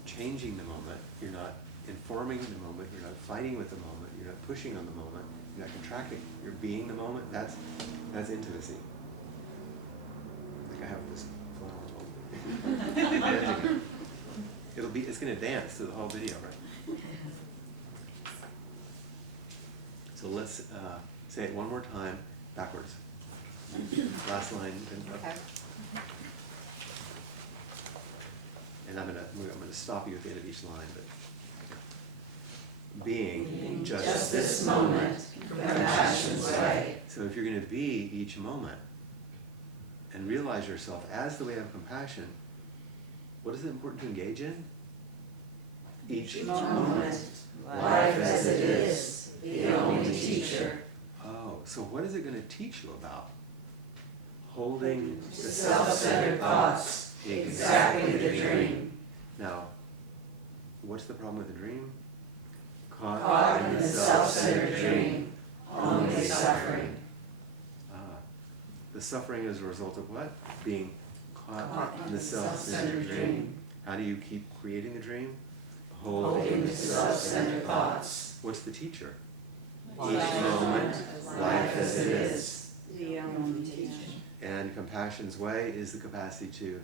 changing the moment, you're not informing the moment, you're not fighting with the moment, you're not pushing on the moment, you're not contracting, you're being the moment. That's intimacy. I think I have this flower. It's going to dance through the whole video, right? So let's say it one more time, backwards. Last line. Okay. And I'm gonna stop you at the end of each line, but being just this moment, compassion's way. So if you're going to be each moment and realize yourself as the way of compassion, what is it important to engage in? Each moment. Life as it is, the only teacher. Oh, so what is it going to teach you about? Holding the Self-centered thoughts, exactly the dream. Now, what's the problem with the dream? Caught in the self-centered dream, only suffering. The suffering is a result of what? Being caught Caught in the self-centered dream. How do you keep creating the dream? Holding the self-centered thoughts. What's the teacher? Each moment, life as it is. The only teacher. And compassion's way is the capacity to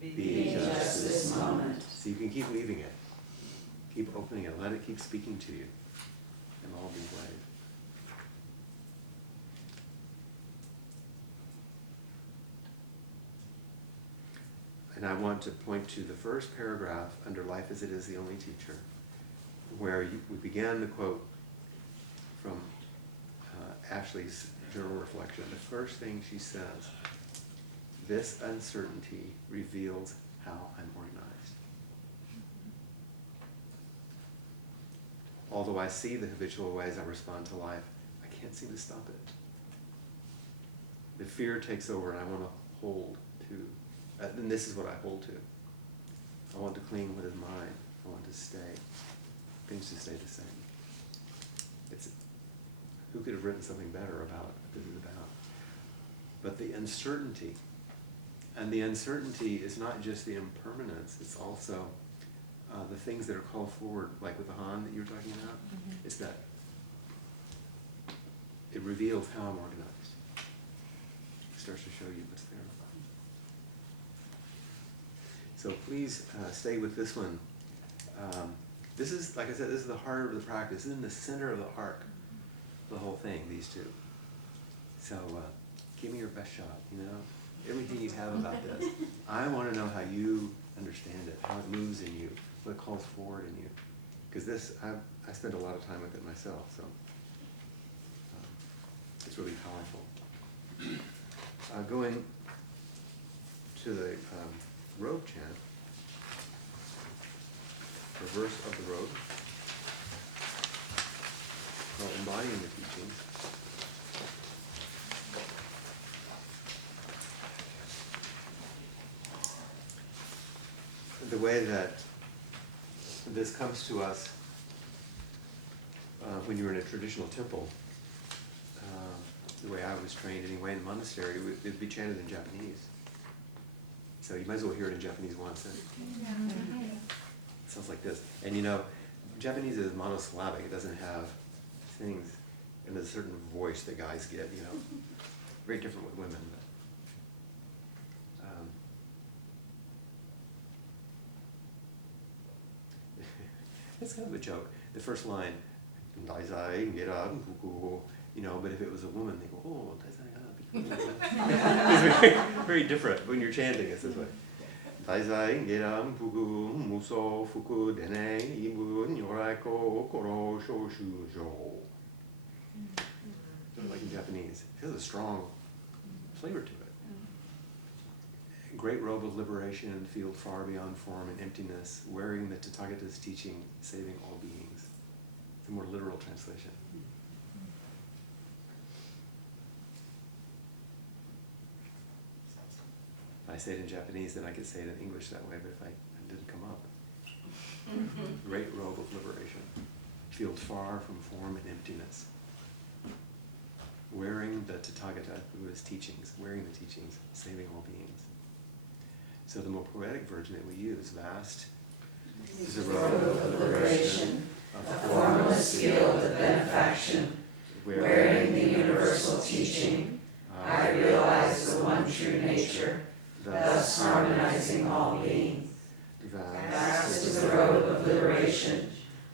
Be just this moment. So you can keep weaving it. Keep opening it. Let it keep speaking to you in all these ways. And I want to point to the first paragraph under Life as It Is, the Only Teacher, where we began the quote from Ashley's journal reflection. The first thing she says, this uncertainty reveals how I'm organized. Although I see the habitual ways I respond to life, I can't seem to stop it. The fear takes over and I want to hold to, and this is what I hold to. I want to cling what is mine. I want to stay. Things to stay the same. Who could have written something better about what this is about? But the uncertainty, and the uncertainty is not just the impermanence, it's also the things that are called forward, like with the Han that you were talking about. Mm-hmm. It's that it reveals how I'm organized. It starts to show you what's there. So please stay with this one. This is, like I said, this is the heart of the practice. This is in the center of the arc, the whole thing, these two. So give me your best shot, you know? Everything you have about this. I want to know how you understand it, how it moves in you, what it calls forward in you. Because this, I spend a lot of time with it myself, so it's really powerful. Going to the robe chant, the verse of the robe, called Embodying the Teachings. The way that this comes to us when you're in a traditional temple, the way I was trained anyway in the monastery, it would be chanted in Japanese. So you might as well hear it in Japanese once. It sounds like this. And you know, Japanese is monosyllabic. It doesn't have things, and there's a certain voice that guys get, you know. Very different with women. But, it's kind of a joke. The first line, Daizai, get up, you know, but if it was a woman, they go, oh, Daizai, it's very, very different when you're chanting. It's this way. Daizai, Geram, Pugu, Muso, Fuku, Dene, Ibu, Nyoraiko, Koro, Shoshu, Jo. Sort of like in Japanese. It has a strong flavor to it. Great robe of liberation, field far beyond form and emptiness, wearing the Tathagata's teaching, saving all beings. It's a more literal translation. If I say it in Japanese, then I could say it in English that way, but if it didn't come up. Great robe of liberation, field far from form and emptiness. Wearing the Tathagata, who is teachings, wearing the teachings, saving all beings. So the more poetic version that we use, vast is a robe of liberation, a formless field of benefaction, wearing the universal teaching, I realize the one true nature, thus harmonizing all beings. Vast is the robe of liberation,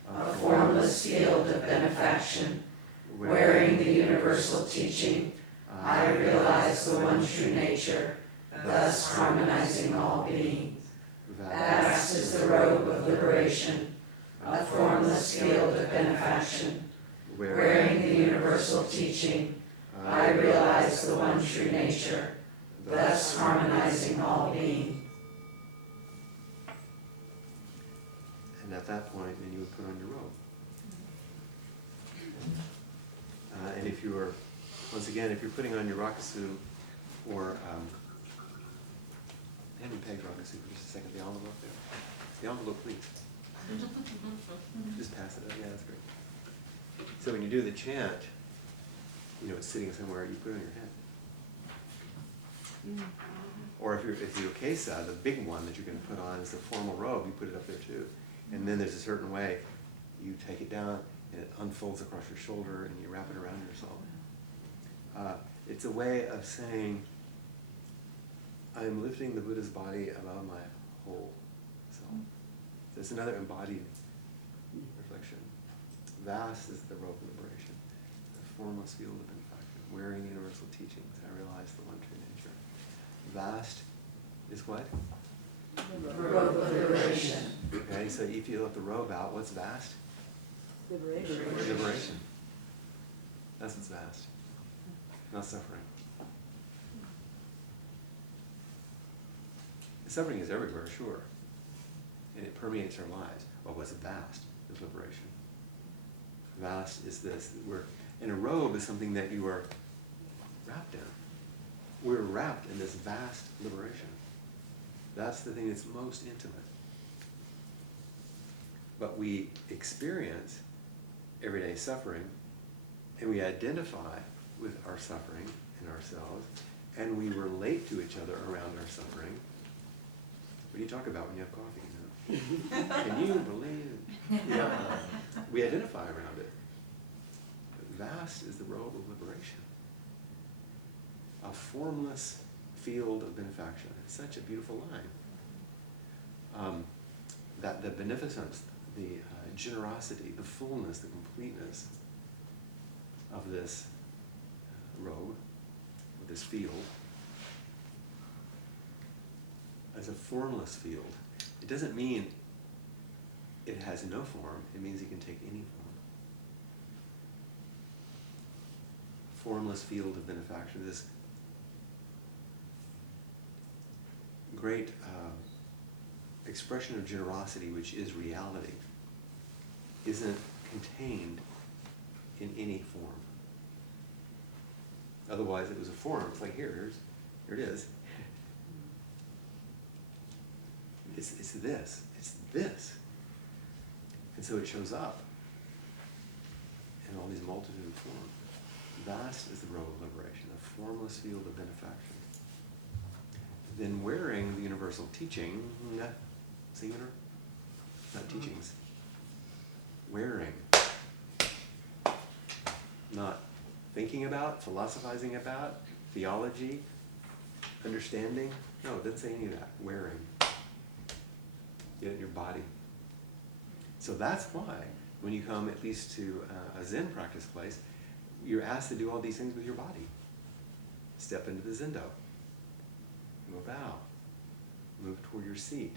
a formless field of benefaction, wearing the universal teaching, I realize the one true nature, thus harmonizing all beings. Vast is the robe of liberation, a formless field of benefaction, wearing the universal teaching, I realize the one true nature, thus harmonizing all beings. And at that point, then you would put on your robe. And if you are, once again, if you're putting on your rakusu or hand me Peg's rakusu for just a second, the envelope there. The envelope, please. Just pass it up. Yeah, that's great. So when you do the chant, you know, it's sitting somewhere, you put it on your head. Or if you're Kesa, the big one that you're going to put on is the formal robe, you put it up there too. And then there's a certain way you take it down and it unfolds across your shoulder and you wrap it around yourself. It's a way of saying, I'm lifting the Buddha's body above my whole self. There's another embodied reflection. Vast is the robe of liberation, the formless field of benefaction, wearing universal teachings, I realize the one true nature. Vast is what? The robe of liberation. Okay, so if you let the robe out, what's vast? Liberation. Liberation. That's what's vast. Not suffering. Suffering is everywhere, sure. And it permeates our lives. Well, what's vast is liberation. Vast is this. And a robe is something that you are wrapped in. We're wrapped in this vast liberation. That's the thing that's most intimate. But we experience everyday suffering, and we identify with our suffering in ourselves, and we relate to each other around our suffering. What do you talk about when you have coffee? Can you believe it? Yeah. We identify around it. But vast is the robe of liberation. A formless field of benefaction. It's such a beautiful line. That the beneficence, the generosity, the fullness, the completeness of this robe, of this field, as a formless field. It doesn't mean it has no form, it means it can take any form. Formless field of benefaction, this great expression of generosity, which is reality, isn't contained in any form. Otherwise it was a form. It's like here it is. It's this. And so it shows up in all these multitude of forms. Vast is the robe of liberation, a formless field of benefaction. Then wearing the universal teaching, singular, not teachings. Wearing. Not thinking about, philosophizing about, theology, understanding. No, it doesn't say any of that. Wearing. Get it in your body. So that's why when you come at least to a Zen practice place, you're asked to do all these things with your body. Step into the Zendo. Go bow. Move toward your seat.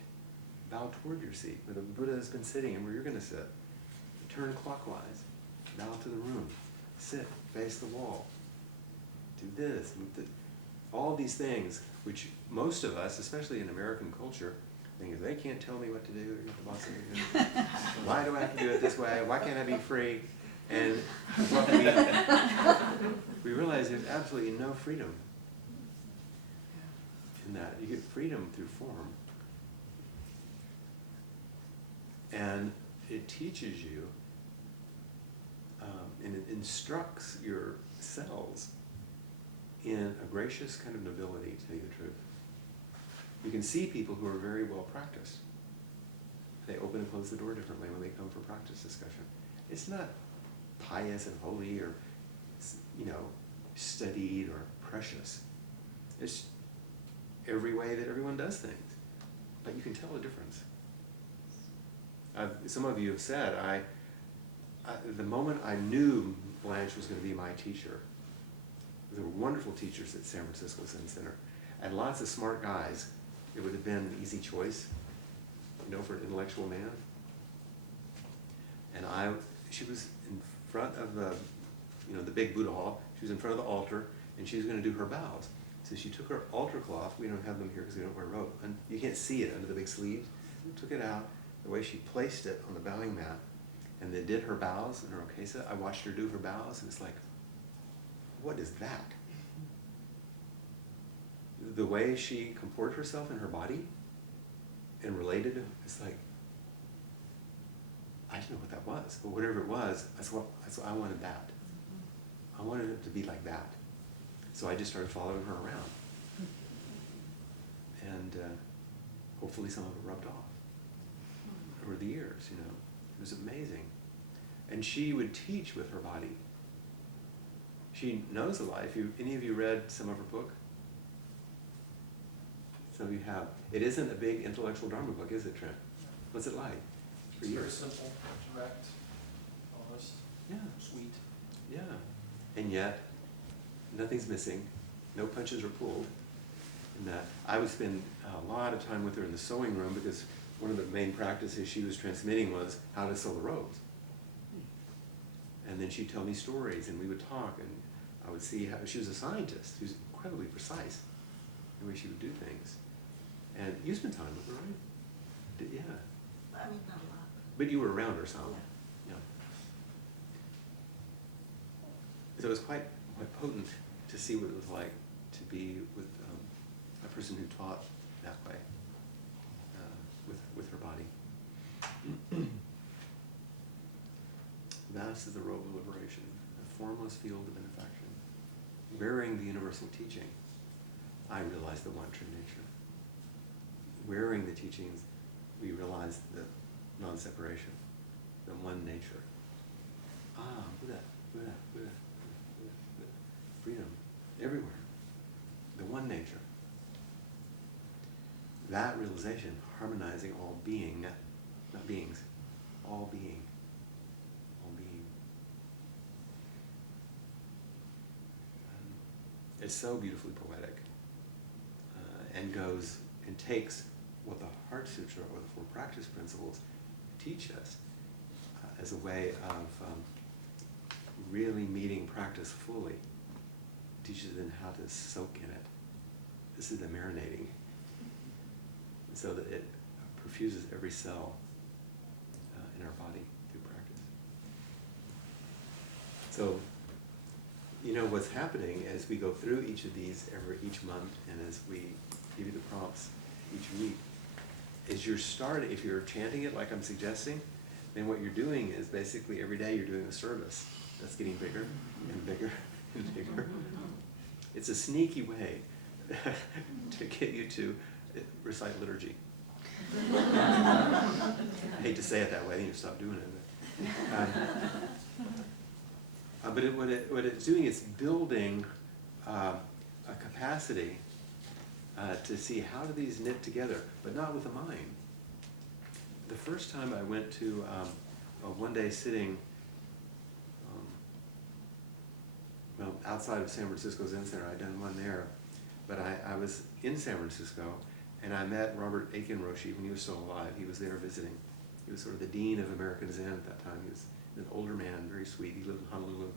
Bow toward your seat where the Buddha has been sitting and where you're going to sit. Turn clockwise. Bow to the room. Sit. Face the wall. Do this. All these things which most of us, especially in American culture, think is they can't tell me what to do. You're not the boss of me. Why do I have to do it this way? Why can't I be free? And what we realize there's absolutely no freedom in that. You get freedom through form. And it teaches you and it instructs your cells in a gracious kind of nobility, to tell you the truth. You can see people who are very well practiced. They open and close the door differently when they come for practice discussion. It's not pious and holy or, studied or precious. It's every way that everyone does things. But you can tell the difference. Some of you have said, the moment I knew Blanche was going to be my teacher, there were wonderful teachers at San Francisco Zen Center, and lots of smart guys. It would have been an easy choice, for an intellectual man. And she was in front of the big Buddha hall. She was in front of the altar, and she was going to do her bows. So she took her altar cloth. We don't have them here because we don't wear robe. And you can't see it under the big sleeves. Took it out, the way she placed it on the bowing mat, and then did her bows in her okesa. I watched her do her bows, and it's like, what is that? The way she comported herself in her body and related, it's like, I didn't know what that was, but whatever it was, that's what I wanted that. I wanted it to be like that. So I just started following her around. And hopefully some of it rubbed off over the years, you know. It was amazing. And she would teach with her body. She knows the life. Any of you read some of her book? Some of you have. It isn't a big intellectual Dharma book, is it, Trent? What's it like for It's you? very simple, direct, honest, Yeah, sweet. yeah. And yet, nothing's missing. No punches are pulled. And I would spend a lot of time with her in the sewing room because one of the main practices she was transmitting was how to sew the robes. And then she'd tell me stories, and we would talk, and I would see how she was a scientist. She was incredibly precise in the way she would do things. And you spent time with her, right? Yeah. I mean, not a lot. But you were around her some. Yeah. So it was quite potent to see what it was like to be with a person who taught that way, with her body. Vast is the robe of liberation, a formless field of benefaction. Wearing the universal teaching, I realized the one true nature. Wearing the teachings, we realized the non-separation, the one nature. Buddha, Buddha, Buddha, Buddha, Buddha. Freedom, everywhere. The one nature. That realization, harmonizing all being, not beings, all being. It's so beautifully poetic, and goes and takes what the Heart Sutra or the Four Practice Principles teach us as a way of really meeting practice fully. Teaches them how to soak in it. This is the marinating, so that it perfuses every cell in our body through practice. So, you know what's happening as we go through each of these each month, and as we give you the prompts each week, is if you're chanting it like I'm suggesting, then what you're doing is basically every day you're doing a service that's getting bigger and bigger and bigger. It's a sneaky way to get you to recite liturgy. I hate to say it that way, you stop doing it. But what it's doing is building a capacity to see how do these knit together, but not with the mind. The first time I went to a one-day sitting outside of San Francisco Zen Center, I'd done one there, but I was in San Francisco, and I met Robert Aiken Roshi when he was still alive. He was there visiting. He was sort of the dean of American Zen at that time. He was an older man, very sweet. He lived in Honolulu.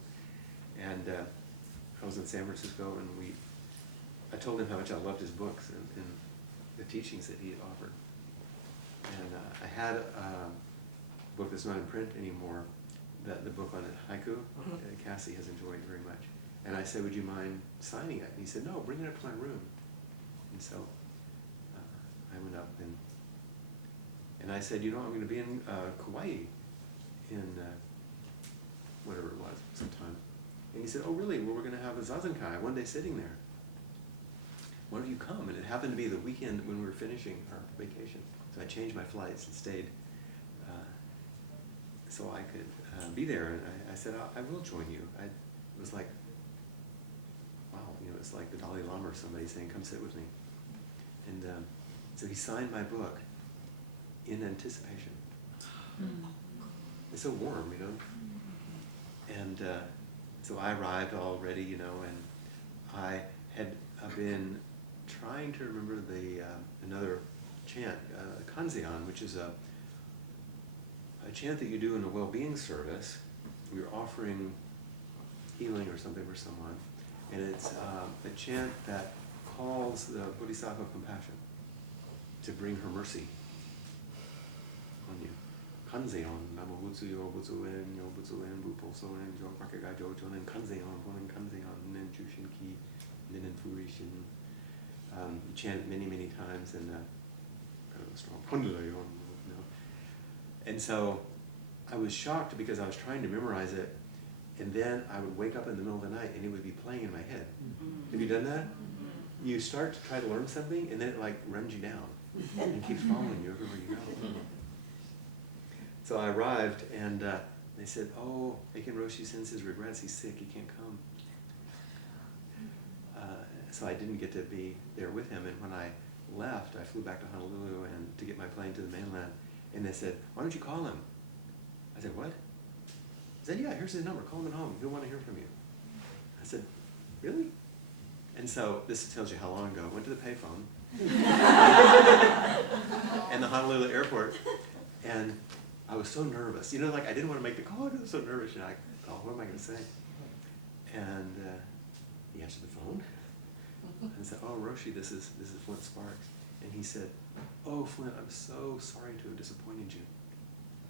And I was in San Francisco, and I told him how much I loved his books and the teachings that he had offered. And I had a book that's not in print anymore, the book on haiku. Cassie has enjoyed very much. And I said, would you mind signing it? And he said, no, bring it up to my room. And so I went up, and I said, you know, I'm going to be in Kauai in whatever it was, sometime. And he said, oh, really? Well, we're going to have a Zazenkai, one day sitting there. Why don't you come? And it happened to be the weekend when we were finishing our vacation. So I changed my flights and stayed so I could be there. And I said, I will join you. It was like, wow, you know, it's like the Dalai Lama or somebody saying, come sit with me. And so he signed my book in anticipation. It's so warm, you know. And so I arrived all ready, you know, and I had been trying to remember another chant, Kanzeon, which is a chant that you do in a well-being service. You're offering healing or something for someone, and it's a chant that calls the Bodhisattva of compassion to bring her mercy on you. Kanzeon, Namo Butsuyo, Butsuen, Yo Butsuen, Buposoen, Jo Rakiga Jojon, and Kanzeon, Bonen Kanzeon, Nen Jushinki, Nen Furishin. You chant it many, many times, and kind of a strong Pondulayon, you know. And so I was shocked because I was trying to memorize it, and then I would wake up in the middle of the night and it would be playing in my head. Have you done that? you start to try to learn something, and then it like runs you down and keeps following you everywhere you go. So I arrived, and they said, "Oh, Aiken Roshi sends his regrets. He's sick. He can't come." So I didn't get to be there with him. And when I left, I flew back to Honolulu and to get my plane to the mainland. And they said, "Why don't you call him?" I said, "What?" They said, "Yeah, here's his number. Call him at home. He'll want to hear from you." I said, "Really?" And so this tells you how long ago. I went to the payphone in the Honolulu airport, and I was so nervous. You know, like I didn't want to make the call. I was so nervous. And I thought, what am I going to say? And he answered the phone. And I said, "Oh, Roshi, this is Flint Sparks." And he said, "Oh, Flint, I'm so sorry to have disappointed you."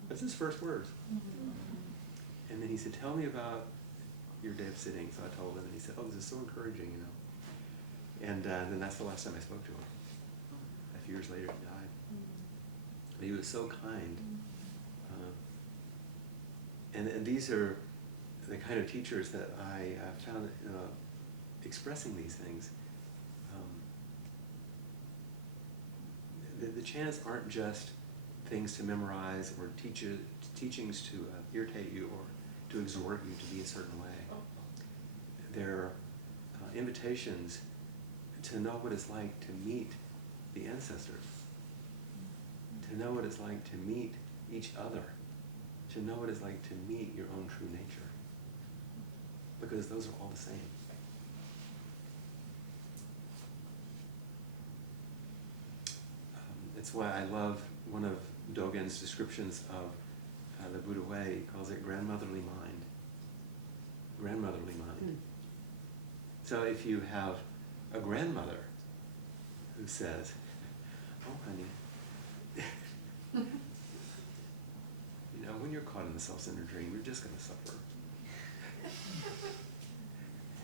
That's his first words. And then he said, "Tell me about your day of sitting." So I told him, and he said, "Oh, this is so encouraging, you know." And then that's the last time I spoke to him. A few years later, he died. But he was so kind. And these are the kind of teachers that I found expressing these things. The chants aren't just things to memorize or teachings to irritate you or to exhort you to be a certain way. They're invitations to know what it's like to meet the ancestors, to know what it's like to meet each other, to know what it's like to meet your own true nature, because those are all the same. It's why I love one of Dogen's descriptions of the Buddha way. He calls it grandmotherly mind. Grandmotherly mind. So if you have a grandmother who says, "Oh, honey, you know, when you're caught in the self-centered dream, you're just going to suffer.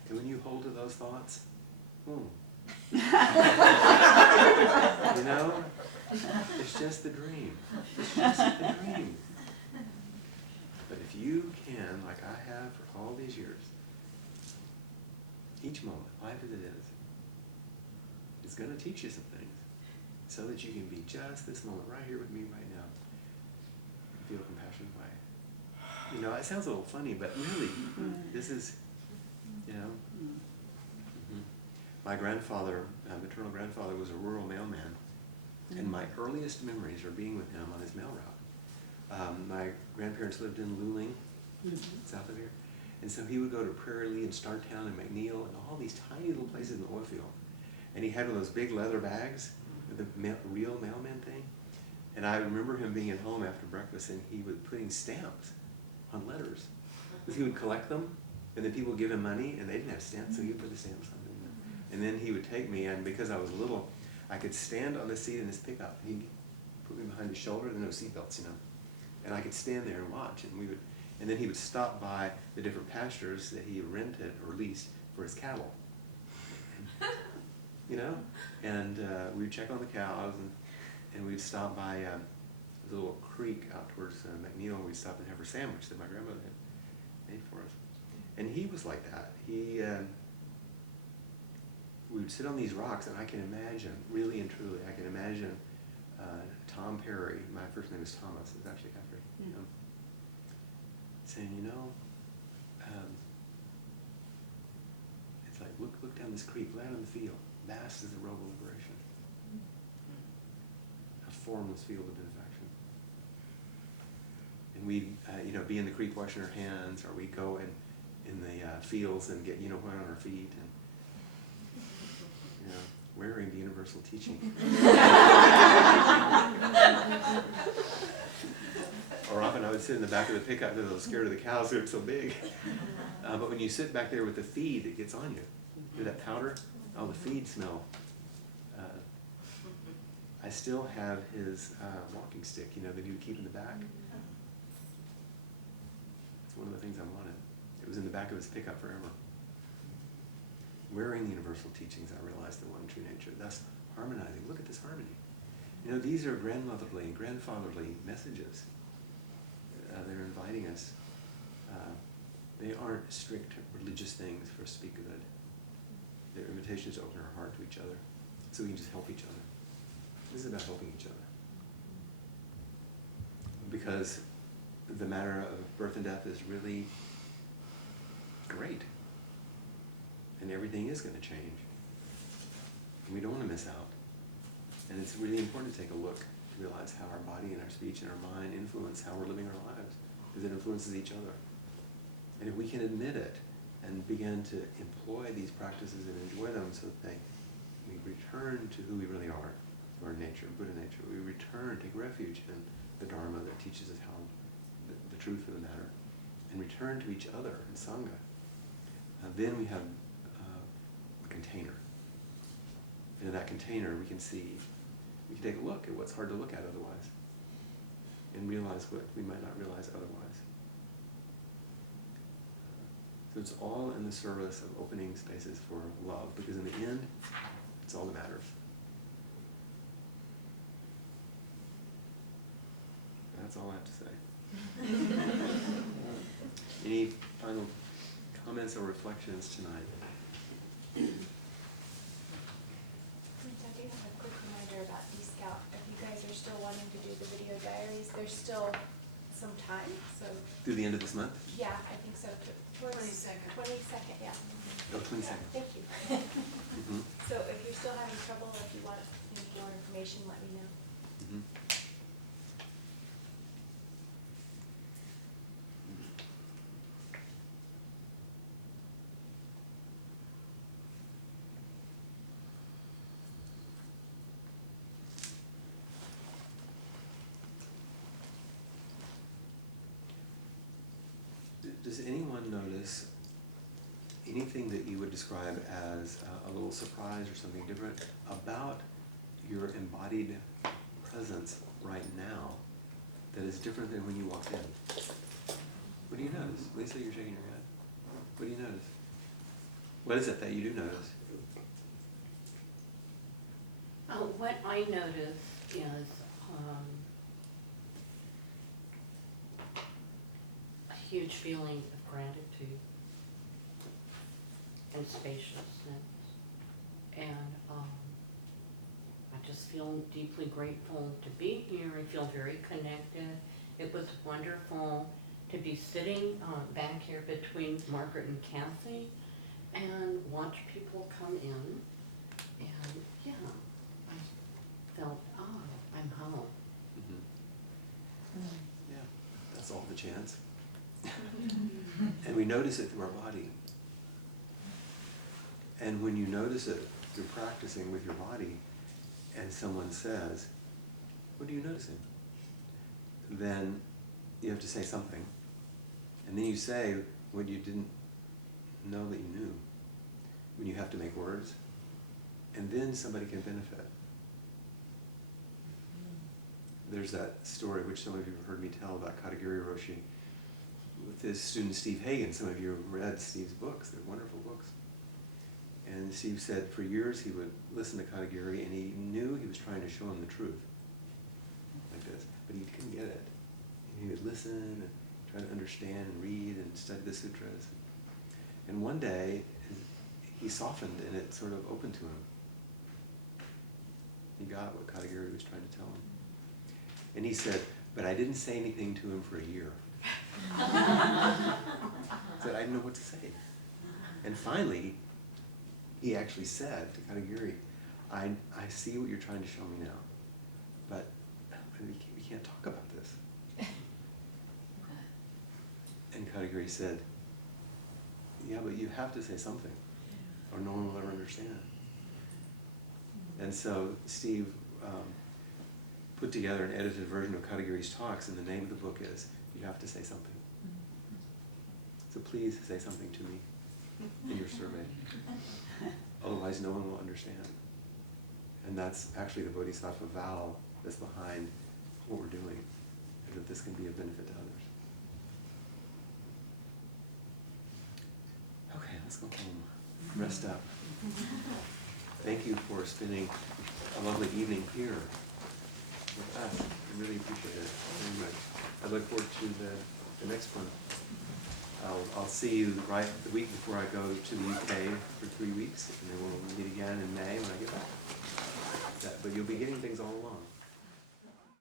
And when you hold to those thoughts, you know, it's just the dream. It's just the dream. But if you can, like I have for all these years, each moment, life as it is going to teach you some things so that you can be just this moment right here with me right now. Feel a compassionate way. You know, it sounds a little funny, but really, this is, you know. My grandfather, maternal grandfather, was a rural mailman, and my earliest memories are being with him on his mail route. My grandparents lived in Luling, south of here, and so he would go to Prairie Lee and Startown and McNeil and all these tiny little places in the oil field. And he had one of those big leather bags with the real mailman thing. And I remember him being at home after breakfast, and he was putting stamps on letters. Because he would collect them, and then people would give him money, and they didn't have stamps, so he would put the stamps on them. And then he would take me, and because I was little, I could stand on the seat in his pickup. He'd put me behind his shoulder, and no seatbelts, you know. And I could stand there and watch, and then he would stop by the different pastures that he rented or leased for his cattle. You know? And we would check on the cows, and we'd stop by a little creek out towards McNeil, and we'd stop and have a sandwich that my grandmother had made for us. And he was like that. We would sit on these rocks, and I can imagine, really and truly, I can imagine Tom Perry, my first name is Thomas, it's actually after him, saying, you know, it's like, look down this creek, land on the field, vast is the robe of liberation. A formless field of benefaction. And we'd, be in the creek washing our hands, or we'd go in the fields and get, wet on our feet, and, wearing the universal teaching. Or often I would sit in the back of the pickup because I was scared of the cows, they were so big. But when you sit back there with the feed, it gets on you. That powder, the feed smell. I still have his walking stick, that he would keep in the back. It's one of the things I wanted. It was in the back of his pickup forever. Wearing the universal teachings, I realized the one true nature, thus harmonizing. Look at this harmony. These are grandmotherly and grandfatherly messages. They're inviting us. They aren't strict religious things for speak good. The invitation is to open our heart to each other so we can just help each other. This is about helping each other. Because the matter of birth and death is really great. And everything is going to change. And we don't want to miss out. And it's really important to take a look to realize how our body and our speech and our mind influence how we're living our lives, because it influences each other. And if we can admit it and begin to employ these practices and enjoy them so that we return to who we really are, our nature, Buddha nature, we return, take refuge in the Dharma that teaches us how the truth of the matter, and return to each other in Sangha, then we have a container. And in that container, we can take a look at what's hard to look at otherwise, and realize what we might not realize otherwise. So it's all in the service of opening spaces for love, because in the end, it's all that matters. That's all I have to say. Any final comments or reflections tonight? I do have a quick reminder about D-Scout. If you guys are still wanting to do the video diaries, there's still some time, so. Through the end of this month? Yeah, I think so. 22nd. 22nd, yeah. Oh, 22nd. Thank you. Mm-hmm. So if you're still having trouble, if you want any more information, let me know. Mm-hmm. Does anyone notice anything that you would describe as a little surprise or something different about your embodied presence right now that is different than when you walked in? What do you notice? Lisa, you're shaking your head. What do you notice? What is it that you do notice? What I notice is a huge feeling of gratitude and spaciousness, and I just feel deeply grateful to be here. I feel very connected. It was wonderful to be sitting back here between Margaret and Kathy and watch people come in, and yeah, I felt, I'm home. Mm-hmm. Yeah, that's all the chance. And we notice it through our body. And when you notice it, you're practicing with your body, and someone says, what are you noticing? Then you have to say something. And then you say what you didn't know that you knew, when you have to make words. And then somebody can benefit. There's that story, which some of you have heard me tell, about Katagiri Roshi with his student Steve Hagen. Some of you have read Steve's books. They're wonderful books. And Steve said for years he would listen to Katagiri, and he knew he was trying to show him the truth, like this, but he couldn't get it. And he would listen and try to understand and read and study the sutras. And one day, he softened, and it sort of opened to him. He got what Katagiri was trying to tell him. And he said, but I didn't say anything to him for a year. He said, I didn't know what to say. And finally, he actually said to Katagiri, I see what you're trying to show me now, but we can't talk about this. And Katagiri said, yeah, but you have to say something, or no one will ever understand. And so Steve put together an edited version of Katagiri's talks, and the name of the book is You Have to Say Something. So please say something to me in your survey. Otherwise no one will understand. And that's actually the Bodhisattva vow that's behind what we're doing, is that this can be of benefit to others. Okay, let's go home. Rest up. Thank you for spending a lovely evening here with us. I really appreciate it very much. I look forward to the next one. I'll see you right the week before I go to the UK for 3 weeks, and then we'll meet again in May when I get back. But you'll be getting things all along.